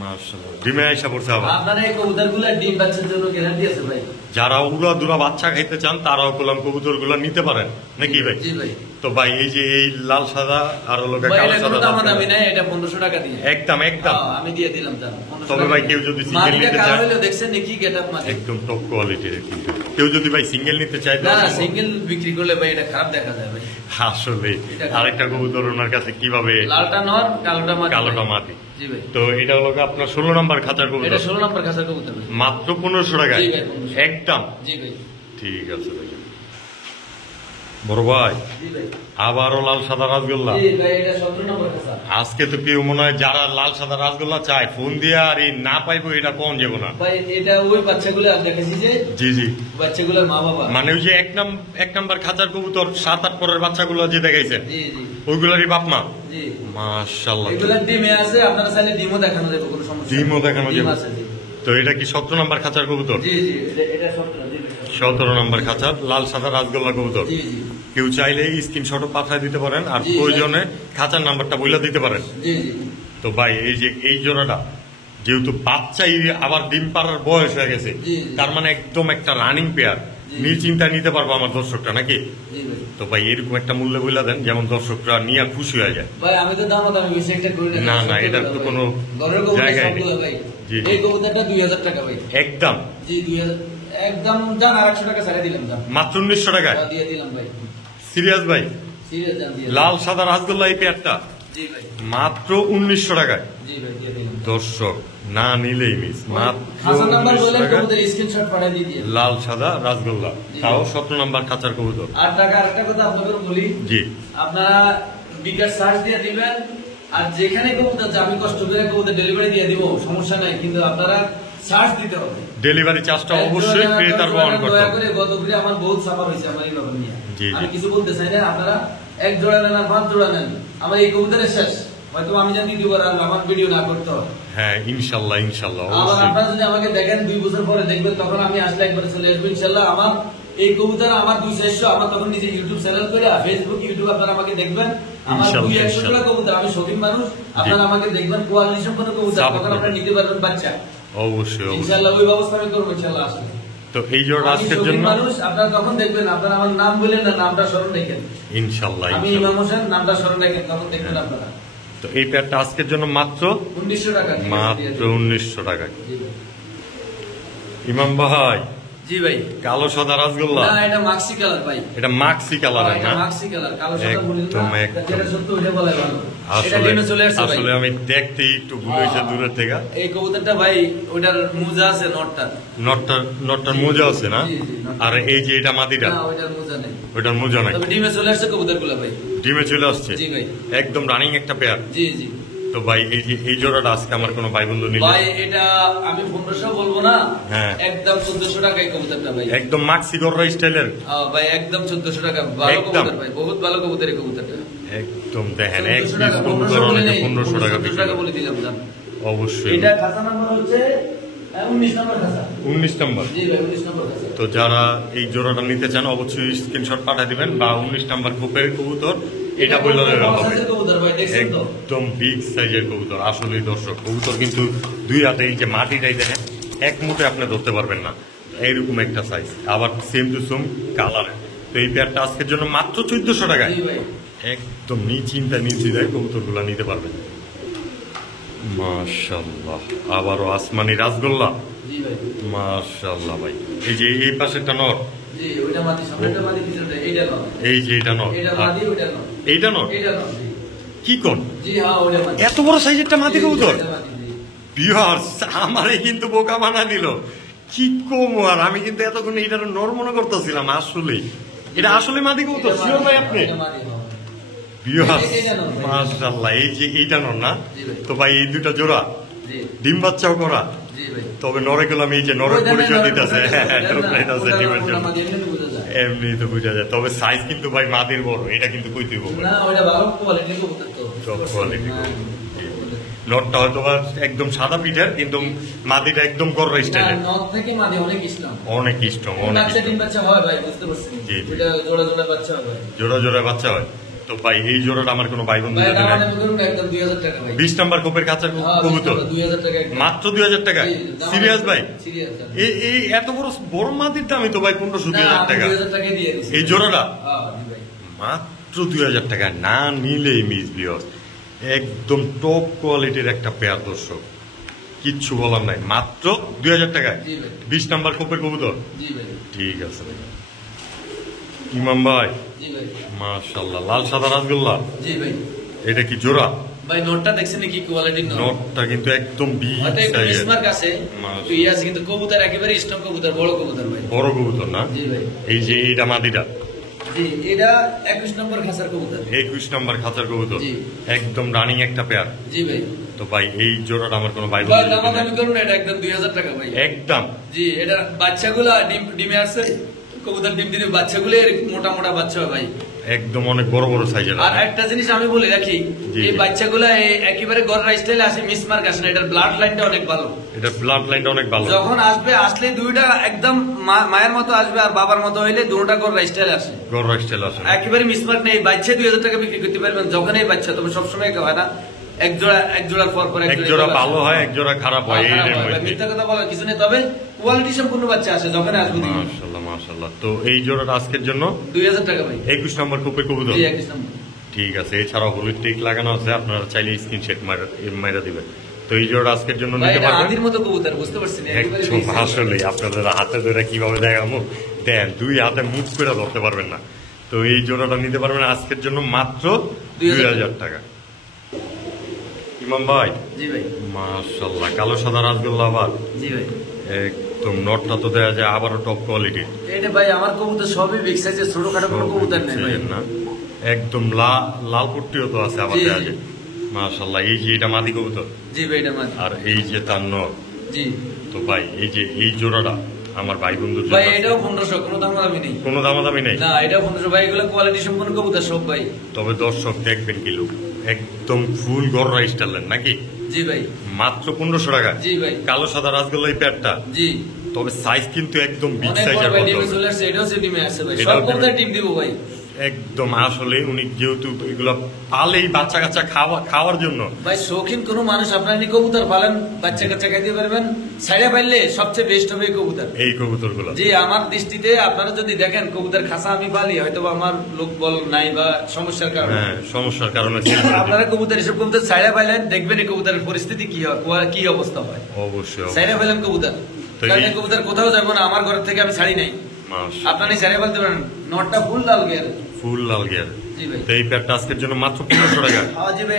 মাশাআল্লাহ, ডিমে আইসা পড়ছে আবার। আপনারা এই কবুতরগুলো ডিম বাচ্চার জন্য গ্যারান্টি আছে ভাই। যারা উড়া দুরা বাচ্চা খাইতে চান তারাও কলম কবুতরগুলো নিতে পারেন নাকি ভাই? জি ভাই। তো ভাই এই যে এই লাল সাদা আর হলো ভাই কালো এটা কোনো সাদা, দামাদামি নাই, এটা 1500 টাকা দিয়ে একদম একদম আমি দিয়ে দিলাম দাম 1500 তবে টাকা। ভাই কেউ যদি সিঙ্গেল মাদিটা নিতে কালো চায়, হলো দেখছেন নাকি গেটআপ মাদি, একদম টপ কোয়ালিটির। কিন্তু কেউ যদি ভাই সিঙ্গেল নিতে চায়, না না সিঙ্গেল বিক্রি করলে ভাই এটা খারাপ দেখা যায় ভাই। আসলে আরেকটা কবুতর ওনার কাছে কিভাবে, লালটা নর, কালোটা মাদি, কালোটা মাদি। জি ভাই। তো এটা হলো আপনার 16 নম্বর খাঁচার এটা কবুতর, 16 নম্বর কাঁচা কবুতর ভাই, মাত্র 1500 টাকায় জি ভাই, 1500 একদম। জি ভাই। ঠিক আছে ভাই। বড় ভাই জি ভাই। আবারও লাল সাদা রাসগোল্লা। জি ভাই, এটা 17 নম্বর কাঁচা। আজকে তো কেউ মনে হয় যারা লাল সাদা রাসগোল্লা চায় ফোন দিয়ে আর এই না পাইবো এটা কোন যাবো না ভাই এটা ওই বাচ্চাগুলো আমি দেখেছি যে, জি জি, বাচ্চাগুলোর মা বাবা, মানে ওই যে এক নাম্বার খাঁচার কবুতর 7-8 পরের বাচ্চাগুলো যে দেখাইছেন জি জি ওইগুলারই বাপ মা। জি। মাশাআল্লাহ, এগুলো ডিমে আছে, আপনারা চাইলে ডিমও দেখানো যাবে, কোনো সমস্যা নেই। ডিমও দেখানো ডিম যাবে। আছে, জি। তো এটা কি 17 নম্বর খাঁচার কবুতর? জি জি, এটা 17, জি ভাই। 17 নম্বর খাঁচার লাল সাদা রাসগোল্লা কবুতর। জি জি কেউ চাইলে স্ক্রিনশটও পাঠিয়ে দিতে পারেন, আর জি, প্রয়োজনে খাঁচার নাম্বারটা বলে দিতে পারেন। জি জি। তো ভাই এই যে এই জোড়াটা যেহেতু বাচ্চাই আবার ডিম পাড়ার বয়স হয়ে গেছে, জি, জি। তার মানে একদম একটা রানিং পেয়ার, জি। নিশ্চিন্তা নিতে পারবো আমার দর্শকটা নাকি? জি ভাই। তো ভাই এরকম একটা মূল্য বলে দেন যেমন দর্শকরা নিয়ে খুশি হয়ে যায়। ভাই আমি তো দামি বেশি একটা করি না, না, এটার তো কোনো জায়গায় নেই। ভাই। জি, জি। এই কবুতরটা 2000 টাকা ভাই, একদম জি 2000 একদম। জান আর 100 টাকা ছাড়ে দিলাম, জান মাত্র 1900 টাকায়। দিয়ে দিলাম ভাই, সিরিয়াস ভাই? সিরিয়াস জান দিয়ে লাল সাদা রাসগোল্লা এই পেয়ারটা জি ভাই, মাত্র 1900 টাকায়। জি ভাই দিয়ে দিলাম। দর্শক না নিলেই মিস, মাত্র হাসান নাম্বার 1900 বলে টাকায় কবুতর স্ক্রিনশট পাঠিয়ে দিয়ে দিন। লাল সাদা রাসগোল্লা, তাও 17 নম্বর খাঁচার কবুতর। আর টাকা আরেকটা কথা আপনাদের বলি, জি, আপনারা বিকাশ চার্জ দিয়ে দিবেন, আর যেখানে কবুতর আমি কষ্ট করে কবুতর ডেলিভারি দিয়ে দিব, সমস্যা নাই, কিন্তু আপনারা চার্জ দিতে হবে। ডেলিভারি চার্জটা অবশ্যই ক্রেতার বহন করতে দয়া হবে। করে গত ঘুরে আমার বহুত সাফা হয়েছে আমার এই ব্যাপার নিয়ে। জি, জি। আমি কিছু বলতে চাই না, আপনারা 1 জোড়া নেন আর 5 জোড়া নেন, আমার এই কবুতরের শেষ। হয়তো আমি জানি দ্বিতীয়বার আর আমার ভিডিও না করতে হবে। হ্যাঁ ইনশাল্লাহ ইনশাল্লাহ আবার অবশ্যই। আপনারা যদি আমাকে দেখেন 2 বছর পরে দেখবেন, তখন আমি আসলে একবার চলে আসবো ইনশাল্লাহ। আমার এই কবুতর আমার 200 আমার তখন নিজে ইউটিউব চ্যানেল করে ফেসবুক ইউটিউব আপনারা আমাকে দেখবেন। আমার ইনশাল্লাহ, 200 জোড়া কবুতর, আমি শৌখিন মানুষ, আপনারা আমাকে দেখবেন কোয়ালিটি সম্পন্ন কবুতর, সাপোর্ট তখন আপনারা নিতে পারবেন বাচ্চা অবশ্যই অবশ্যই। ইনশাল্লাহ। ওই ব্যবস্থা আমি করবো ইনশাল্লাহ আসলে। তো এই জোড়া আমি আজকের শৌখিন জন্য মানুষ, আপনারা তখন দেখবেন, আপনারা আমার নাম বললেন না, নামটা স্মরণ রেখেন, ইনশাল্লাহ আমি ইনশাল্লাহ। ইমাম হোসেন, নামটা স্মরণ রেখেন, তখন দেখবেন আপনারা। তো এই পেয়ারটা আজকের জন্য মাত্র 1900 টাকা, মাত্র 1900 টাকায়। জি ভাই। ইমাম ভাই জি ভাই। কালো সাদা রাসগোল্লা, না এটা মাক্সি কালার ভাই, এটা মাক্সি কালারের না? মাক্সি কালার, কালো সাদা বলি না, একদম, একদম। যেটা সত্য ওইটা বলাই ভালো। এটা আসলে ডিমে চলে আসছে ভাই। আসলে আমি দেখতে একটু ভুল হয়েছে দূরের থেকে। এই কবুতরটা ভাই, ওইটার মুজা আছে নটটা, নটটার মোজা আছে না? জি, জি, নটটা। আর এই যে এটা মাদিটা, না ওইটার মুজা নেই, ওইটার মোজা নাই, তবে ডিমে চলে আসছে কবুতরগুলো ভাই। ডিমে চলে আসছে জি ভাই। একদম রানিং একটা পেয়ার। জি জি তো ভাই এই যে এই জোড়াটা আজকে আমার কোনো ভাই বন্ধু নিলে ভাই, এটা আমি 1500 বলবো না, হ্যাঁ। একদম 1400 টাকা এই কবুতরটা ভাই। একদম মাক্সি গররা স্টাইলের, ভাই একদম 1400 টাকা, ভালো একদম। কবুতর ভাই, বহুত ভালো কবুতর এই কবুতরটা। একদম দেখেন এক 1400 পিস টাকা, কবুতর 1500 অনেকে বলে নেই, 1500 টাকা 1400 বিক্রি টাকা করে। বলে দিলাম জান। অবশ্যই এটা খাতা নাম্বার হচ্ছে 19 নম্বর খাতা। 19 নম্বর। জি ভাই 19 নম্বর খাতা। তো যারা এই জোড়াটা নিতে চান অবশ্যই স্ক্রিনশট পাঠিয়ে দিবেন, বা 19 নম্বর খোপের কবুতর এটা বললে হবে। কবুতর ভাই, দেখছেন তো? একদম বিগ সাইজের কবুতর। আসলেই দর্শক কবুতর কিন্তু দুই হাতে এই যে মাটিটাই দেখেন এক মুঠে আপনি ধরতে পারবেন না, এইরকম একটা সাইজ, আবার সেম টু সেম কালারে। তো এই পেয়ারটা আজকের জন্য মাত্র 1400 টাকায় জি ভাই। একদম নিশ্চিন্তা নির্দ্বিধায় কবুতরগুলা নিতে পারবেন। মাশাআল্লাহ, আবারও আসমানি রাসগোল্লা, জি ভাই। মাশাআল্লাহ ভাই। এই যে এই পাশেরটা নর, জি জি ওইটা মাদি, সামনেটা মাদি, পিছনেটা এইটা নর। এই যে এটা নর, এটা মাদি, ওইটা নর। এইটা নর, এইটা নর। জি কি কোন? জি হ্যাঁ ওইটা মাদি। এত বড় সাইজেরটা মাদি কবুতর? এটা মাদি, জি। ভিউয়ার্স, আমারে কিন্তু বোকা বানা দিল। কি কম আর আমি কিন্তু এতক্ষণ এটা নর মনে করতেছিলাম, আসলে এটা আসলে মাদি কবুতর। শিওর ভাই আপনি? এটা মাদি, হ্যাঁ। ভিউয়ার্স এটা নর ভাই। মাশাআল্লাহ, এই যে এইটা নর না? জি ভাই। তো ভাই এই দুটা জোড়া জি ডিম বাচ্চাও করা? জি ভাই। তবে নরে গেলাম, এই যে নরের ওইটা পরিচয় নর, দিতেছে, ওইটা নর, ঢোকাইতেছে ওইটা ডিমের নর, জন্য। মাদি, এমনি বোঝা যায়। এমনি তো বোঝা যায়, তবে সাইজ কিন্তু ভাই মাদির বড়, এটা কিন্তু কইতে হবে। না ওইটা ভালো কোয়ালিটির কবুতর তো। Top quality. হ্যাঁ। নটটা হয়তো বা একদম সাদা পিঠের, কিন্তু মাদিটা একদম গররা না, স্টাইলের। নর থেকে মাদি অনেক ইসলাম। অনেক স্ট্রং, অনেক বাচ্চা ডিম বাচ্চা হয় ভাই, বুঝতে পারছেন? জি, জি। এটা জোড়া জোড়া বাচ্চা হয় ভাই। জোড়া জোড়া বাচ্চা হয়। তো ভাই এই জোড়াটা আমার কোনো ভাই বন্ধু ভাই যদি এটা নেয়, আমাদের করুন একদম 2000 টাকা ভাই। 20 নাম্বার কোপের কাঁচার হ্যাঁ, কবুতর 2000 টাকা একদম। মাত্র 2000 টাকা? জি, দাম সিরিয়াস ভাই? সিরিয়াস। এই এত বড় বড় মাদির দামই তো ভাই 1500-2000 টাকা। 2000 টাকা দিয়ে দিছি। এই জোড়াটা হ্যাঁ জি ভাই। মাত্র 2000 টাকা, না নিলেই মিস ভিউয়ার্স। একদম টপ কোয়ালিটির একটা পেয়ার, দর্শক কিচ্ছু বলার নাই, মাত্র 2000 টাকায় জি ভাই। 20 নাম্বার কোপের কবুতর। জি ভাই। ঠিক আছে ভাই। ইমাম ভাই জি ভাই। মাশাআল্লাহ, লাল সাদা রাসগোল্লা, জি ভাই। এটা কি জোড়া? ভাই নোটটা দেখছেন কি কোয়ালিটির নোট? নটটা কিন্তু একদম বিগ ওটা একটু সাইজের, মিসমার্ক আছে। তো ইয়ে আছে, কিন্তু কবুতর একেবারে স্টক কবুতর, বড় কবুতর ভাই। বড় কবুতর না? জি ভাই। এই যে এইটা মাদিটা জি এটা 21 নম্বর খাঁচার কবুতর। 21 নাম্বার খাঁচার কবুতর, জি। একদম রানিং একটা পেয়ার। জি ভাই। তো ভাই এই জোড়াটা আমার কোনো ভাই ভাই বন্ধু যদি দামাদামি নেয়, করুন না, এটা একদম 2000 টাকা ভাই। একদম জি এটা বাচ্চাগুলা ডিমে আসছে, কবুতর ডিম দিলে বাচ্চাগুলো এরকম মোটা মোটা বাচ্চা হয় ভাই। একদম অনেক বড় বড় সাইজের। আর একটা জিনিস আমি বলে রাখি, জি, এই জি। বাচ্চাগুলা একেবারে গররা স্টাইলে আসে, মিসমার্ক আসে না, এটার ব্লাড লাইনটা অনেক ভালো। এটা ব্লাড লাইনটা অনেক ভালো। যখন আসলে দুইটা একদম মায়ের মতো আসবে, আর বাবার মতো হইলে দুটোটা গররা স্টাইল আসে, গররা স্টাইল আছে না? একেবারে মিসমার্ক নেই। বাচ্চা 2000 টাকা বিক্রি করতে পারবেন যখন এই বাচ্চা, তবে সবসময় হয় না, এক জোড়ার পর পর এক জোড়া ভালো হয়, এক জোড়া খারাপ হয়, এই এর মধ্যে। মিথ্যা কথা বলার কিছু নেই, তবে কোয়ালিটি সম্পূর্ণ বাচ্চা আসে যখন আসবে। মাশাআল্লাহ মাশাআল্লাহ। তো এই জোড়াটা আজকের জন্য 2000 টাকা ভাই। 21 নম্বর কোপের কবুতর। জি 21 নম্বর। ঠিক আছে, এছাড়াও হলুদ টিক লাগানো আছে, আপনারা চাইলে স্ক্রিনশট মাইরা দিবেন। তো এই জোড়া আজকের জন্য ভাই নিতে এটা পারবেন। আদির মতো কবুতর, বুঝতে পারছেন? একেবারে একদম আসলে আপনাদের হাতে ধরে কিভাবে দেখাবো, দেন দুই হাতে মুখ করে ধরতে পারবেন না। তো এই জোড়াটা নিতে পারবেন আজকের জন্য মাত্র 2000 টাকা। ইমাম ভাই জি ভাই। মাশাআল্লাহ, কালো সাদা রাসগোল্লা আবার জি ভাই। একদম নটটা তো দেয়া যায় আবারও টপ কোয়ালিটি। এটা ভাই আমার কবুতর সবই বিগ সাইজের, ছোটখাটো কোনো কবুতর নেই ভাই। না একদম লাল পট্টিও তো আছে আবার জি, দেয়া জি। যায়। মাশাআল্লাহ, এই যে এটা মাদি কবুতর, জি ভাই এটা মাদি। আর এই যে তার নর। জি তো ভাই এই যে এই জোড়াটা আমার ভাই বন্ধুর ভাই জন্য এটাও 1500, কোনো দামাদামি নেই। কোনো দামাদামি নেই। না এটাও 1500 ভাই, এগুলো কোয়ালিটি সম্পূর্ণ কবুতর সব ভাই। তবে দর্শক দেখবেন কি লোক, একদম ফুল গররা স্টাইলের নাকি? জি ভাই। মাত্র 1500 টাকা। জি ভাই। কালো সাদা রাসগোল্লা এই প্যাডটা, জি তবে সাইজ কিন্তু একদম বিগ অনেক বড় সাইজের ভাই, বলতে ডিমে হবে। চলে আসছে, এটাও সে ডিমে আসছে ভাই, এটাও সব ডিমে- কবুতর ডিম দিব ভাই। একদম আসলে উনি যেহেতু এগুলো পালেই বাচ্চা কাচ্চা খাওয়ার জন্য। ভাই শৌখিন কোনো মানুষ আপনার নিয়ে কবুতর পালেন, বাচ্চা কাচ্চা খাইতে পারবেন, সাইডে পাইলে সবচেয়ে বেস্ট হবে এই কবুতর। এই কবুতর গুলো জি আমার দৃষ্টিতে আপনারা যদি দেখেন কবুতর খাসা আমি পালি, হয়তো বা আমার লোক বল নাই বা সমস্যার কারণে, হ্যাঁ সমস্যার কারণে sale করে আপনারা দিবে। কবুতর এসব কবুতর সাইডে পাইলেন, দেখবেন এই কবুতরের পরিস্থিতি কি হয়, কি অবস্থা হয়। অবশ্যই সাইডে পাইলেন কবুতর, তো কারণ এই- এই কবুতর কোথাও যাবো না, আমার ঘর থেকে আমি ছাড়ি নাই। মাশাআল্লাহ, আপনারা সাইডে বলতে পারেন, নটটা ফুল লাল গিয়ার। ফুল লাল গিয়ার। জি ভাই। তো এই প্যাডটা আজকের জন্য মাত্র 1500 টাকা। হ্যাঁ জি ভাই,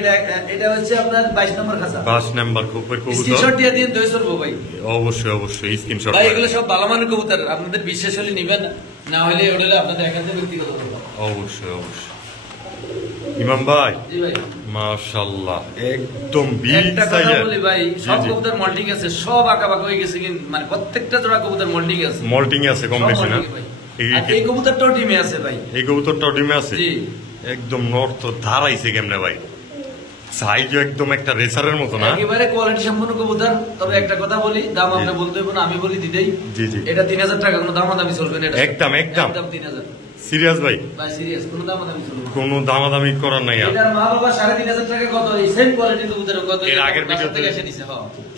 এটা হচ্ছে আপনার 22 নম্বর খাসা। 5 নাম্বার কোপের কবুতর। স্ক্রিনশট দিয়ে দিন, 200 করবো ভাই। অবশ্যই স্ক্রিনশট। ভাই এগুলো সব ভালো মানের কবুতর, আপনাদের বিশ্বাস হলে নিবেন, না হলে ওটা হলে আপনাদের একান্ত ব্যক্তিগত ব্যাপার। অবশ্যই ইমাম ভাই জি ভাই। মাশাআল্লাহ, একদম বিগ একটা কথা সাইজের। বলি ভাই, সব কবুতর মল্টিং আছে, সব আঁকা বাঁকা হয়ে গেছে, কিন্তু মানে প্রত্যেকটা জোড়া কবুতর মল্টিং আছে। মল্টিং আছে কম সব বেশি না? molting ভাই। আর এই কবুতরটাও ডিমে আছে ভাই। এই কবুতরটাও ডিমে আছে। জি। একদম নর্থ তো ধারাইছে কেমনে ভাই, সাইজও একদম একটা রেসারের মতো না? একেবারে কোয়ালিটি সম্পন্ন কবুতর। তবে একটা কথা বলি, দাম জি। আপনি বলতে হবে না, আমি বলি দিতেই। জি, জি। এটা 3000 টাকা, কোনো দামাদামি চলবে না এটা। একদম। একদম 3000 সিরিয়াস ভাই, ভাই, সিরিয়াস, কোনো দামাদামি চলবে না। কোনো দামাদামি করার নাই আর। এটার মা বাবা 3500 টাকা কত, এই সেম কোয়ালিটির কবুতর কত, এর আগের বাসা ভিডিওতে থেকে এসে নিছে, হ্যাঁ।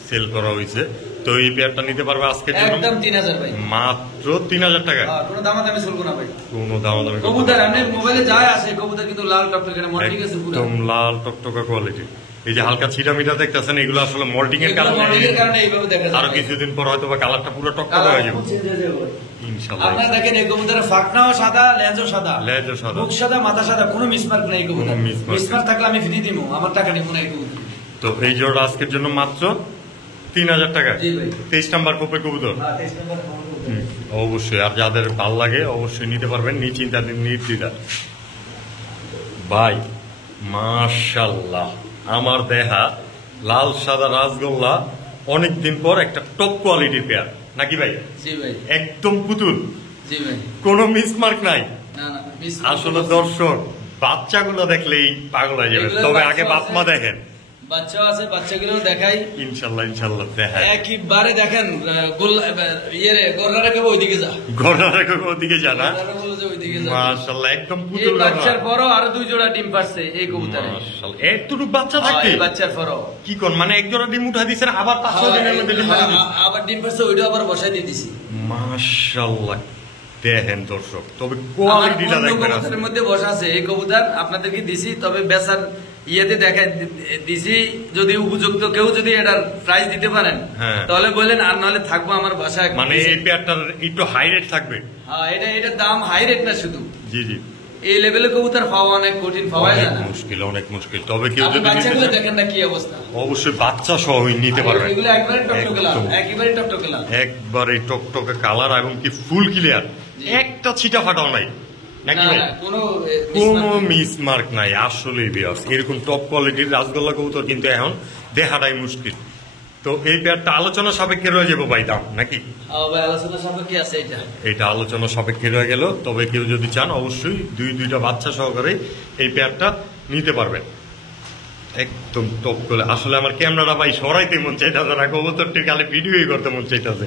সেল করা হয়েছে। তো এই পেয়ারটা নিতে পারবে আজকের জন্য একদম 3000 ভাই। মাত্র 3000 টাকা। হ্যাঁ, কোনো দামাদামি চলবে না ভাই। কোনো দামাদামি করতে কবুতর হবে না। আপনি মোবাইলে যায় আসে, কবুতর কিন্তু লাল টকটকে, এটা মল্টিং আছে পুরো। একদম লাল টকটকা কোয়ালিটি। এই যে হালকা ছিটামিটা দেখতেছেন এগুলো আসলে মল্টিং এর কারণে এইভাবে দেখা যায়। আরো কিছুদিন পর হয়তো বা কালারটা পুরো টকটকে হয়ে যাবে ইনশাআল্লাহ। আপনারা দেখেন এই কবুতরের ফাকনাও সাদা, লেজও সাদা, লেজও সাদা, মুখ সাদা, মাথা সাদা, কোনো মিসমার্ক নেই কবুতর। মিসমার্ক থাকলে আমি ফ্রি দিব, আমার টাকা নিব না এই কবুতর। তো এই জোড়া আজকের জন্য মাত্র 3000 টাকা। জি ভাই। 23 নাম্বার কোপে কবুতর। হ্যাঁ 23 নাম্বার কবুতর। অবশ্যই, আর যাদের ভালো লাগে অবশ্যই নিতে পারবেন, নিশ্চিন্তা নির্দ্বিধায়। ভাই মাশাআল্লাহ, আমার দেহা লাল সাদা রাসগোল্লা অনেকদিন পর একটা টপ কোয়ালিটির পেয়ার নাকি ভাই? জি ভাই। একদম পুতুল, জি ভাই। কোনো মিসমার্ক নাই। না না, আসলে দর্শক বাচ্চাগুলো দেখলেই পাগল হয়ে যাবে, তবে আগে বাপ মা দেখেন। বাচ্চা আছে, বাচ্চাগুলো দেখাই ইনশাল্লাহ ইনশাল্লাহ দেখায়। একবারে দেখেন গররা রেখে ওইদিকে যা, গররা রেখে ওইদিকে যা না। ওইদিকে যা। মাশাআল্লাহ একদম এই পুতুল বাচ্চার পরও আরো 2 জোড়া ডিম পারছে এই কবুতরে। মাশাআল্লাহ এতটুকু বাচ্চা থাকতে এই বাচ্চার পরও কি কোন মানে এক জোড়া ডিম উঠা দিছেন, আবার 5-6 দিনের মধ্যে ডিম পারবে। আবার ডিম পারছে, ওইটা আবার বসাই দিয়ে দিছি। মাশাআল্লাহ দেখেন দর্শক, তবে কোয়ালিটিটা দেখবেন। কবুতরের মধ্যে বসা আছে এই কবুতর আপনাদেরকে দিছি, তবে বেচার ইয়েতে দেখাই দিছি। যদি উপযুক্ত কেউ যদি এটার প্রাইস দিতে পারেন তাহলে বলেন, আর নাহলে থাকবো আমার বাসায়। মানে এই পেয়ারটার একটু হাই রেট থাকবে। হ্যাঁ, এটা দাম হাই রেট না শুধু। জি জি, এই লেভেলে কবুতর পাওয়া অনেক কঠিন, পাওয়া যায় না, মুশকিল, অনেক মুশকিল। তবে কেউ যদি বাচ্চাগুলো দেখেন না কি অবস্থা, অবশ্যই বাচ্চা সহ নিতে পারবেন। এগুলো একবারে টকটকে লাল, একেবারে টকটকে লাল, একবারে টকটকে কালার এবং কি ফুল ক্লিয়ার, একটা ছিটা ফাটাও নাই নাকি ভাই? কোনো মিসমার্ক নাই। আসলে বিয়াস এরকম টপ কোয়ালিটির রাসগোল্লা কবুতর কিন্তু এখন দেখাটাই মুশকিল। তো এই পেয়ারটা আলোচনা সাপেক্ষে রয়ে যাবো ভাই দাম নাকি? আলোচনা সাপেক্ষে আছে এটা। এটা আলোচনা সাপেক্ষে রয়ে গেল। তবে কেউ যদি চান অবশ্যই দুইটা বাচ্চা সহকারে এই পেয়ারটা নিতে পারবেন। একদম টপ করে। আসলে আমার ক্যামেরাটা ভাই সরাইতে মন চাইতেছে না, কবুতরটির খালি ভিডিওই করতে মন চাইতেছে।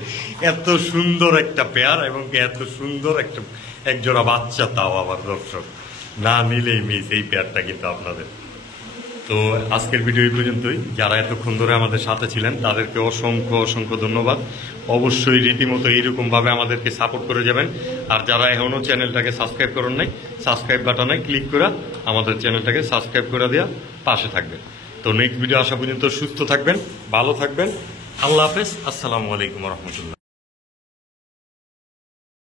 এত সুন্দর একটা পেয়ার এবং এত সুন্দর একটা একজোড়া বাচ্চা, তাও আবার দর্শক না নিলেই মিস এই পেয়ারটা কিন্তু আপনাদের। তো আজকের ভিডিও এই পর্যন্তই। যারা এতক্ষণ ধরে আমাদের সাথে ছিলেন তাদেরকে অসংখ্য অসংখ্য ধন্যবাদ। অবশ্যই রীতিমতো এইরকমভাবে আমাদেরকে সাপোর্ট করে যাবেন। আর যারা এখনও চ্যানেলটাকে সাবস্ক্রাইব করেন নাই, সাবস্ক্রাইব বাটনে ক্লিক করে আমাদের চ্যানেলটাকে সাবস্ক্রাইব করে দেওয়া পাশে থাকবেন। তো নেক্সট ভিডিও আসা পর্যন্ত সুস্থ থাকবেন, ভালো থাকবেন। আল্লাহ হাফেজ, আসসালামু আলাইকুম রহমতুল্লাহ।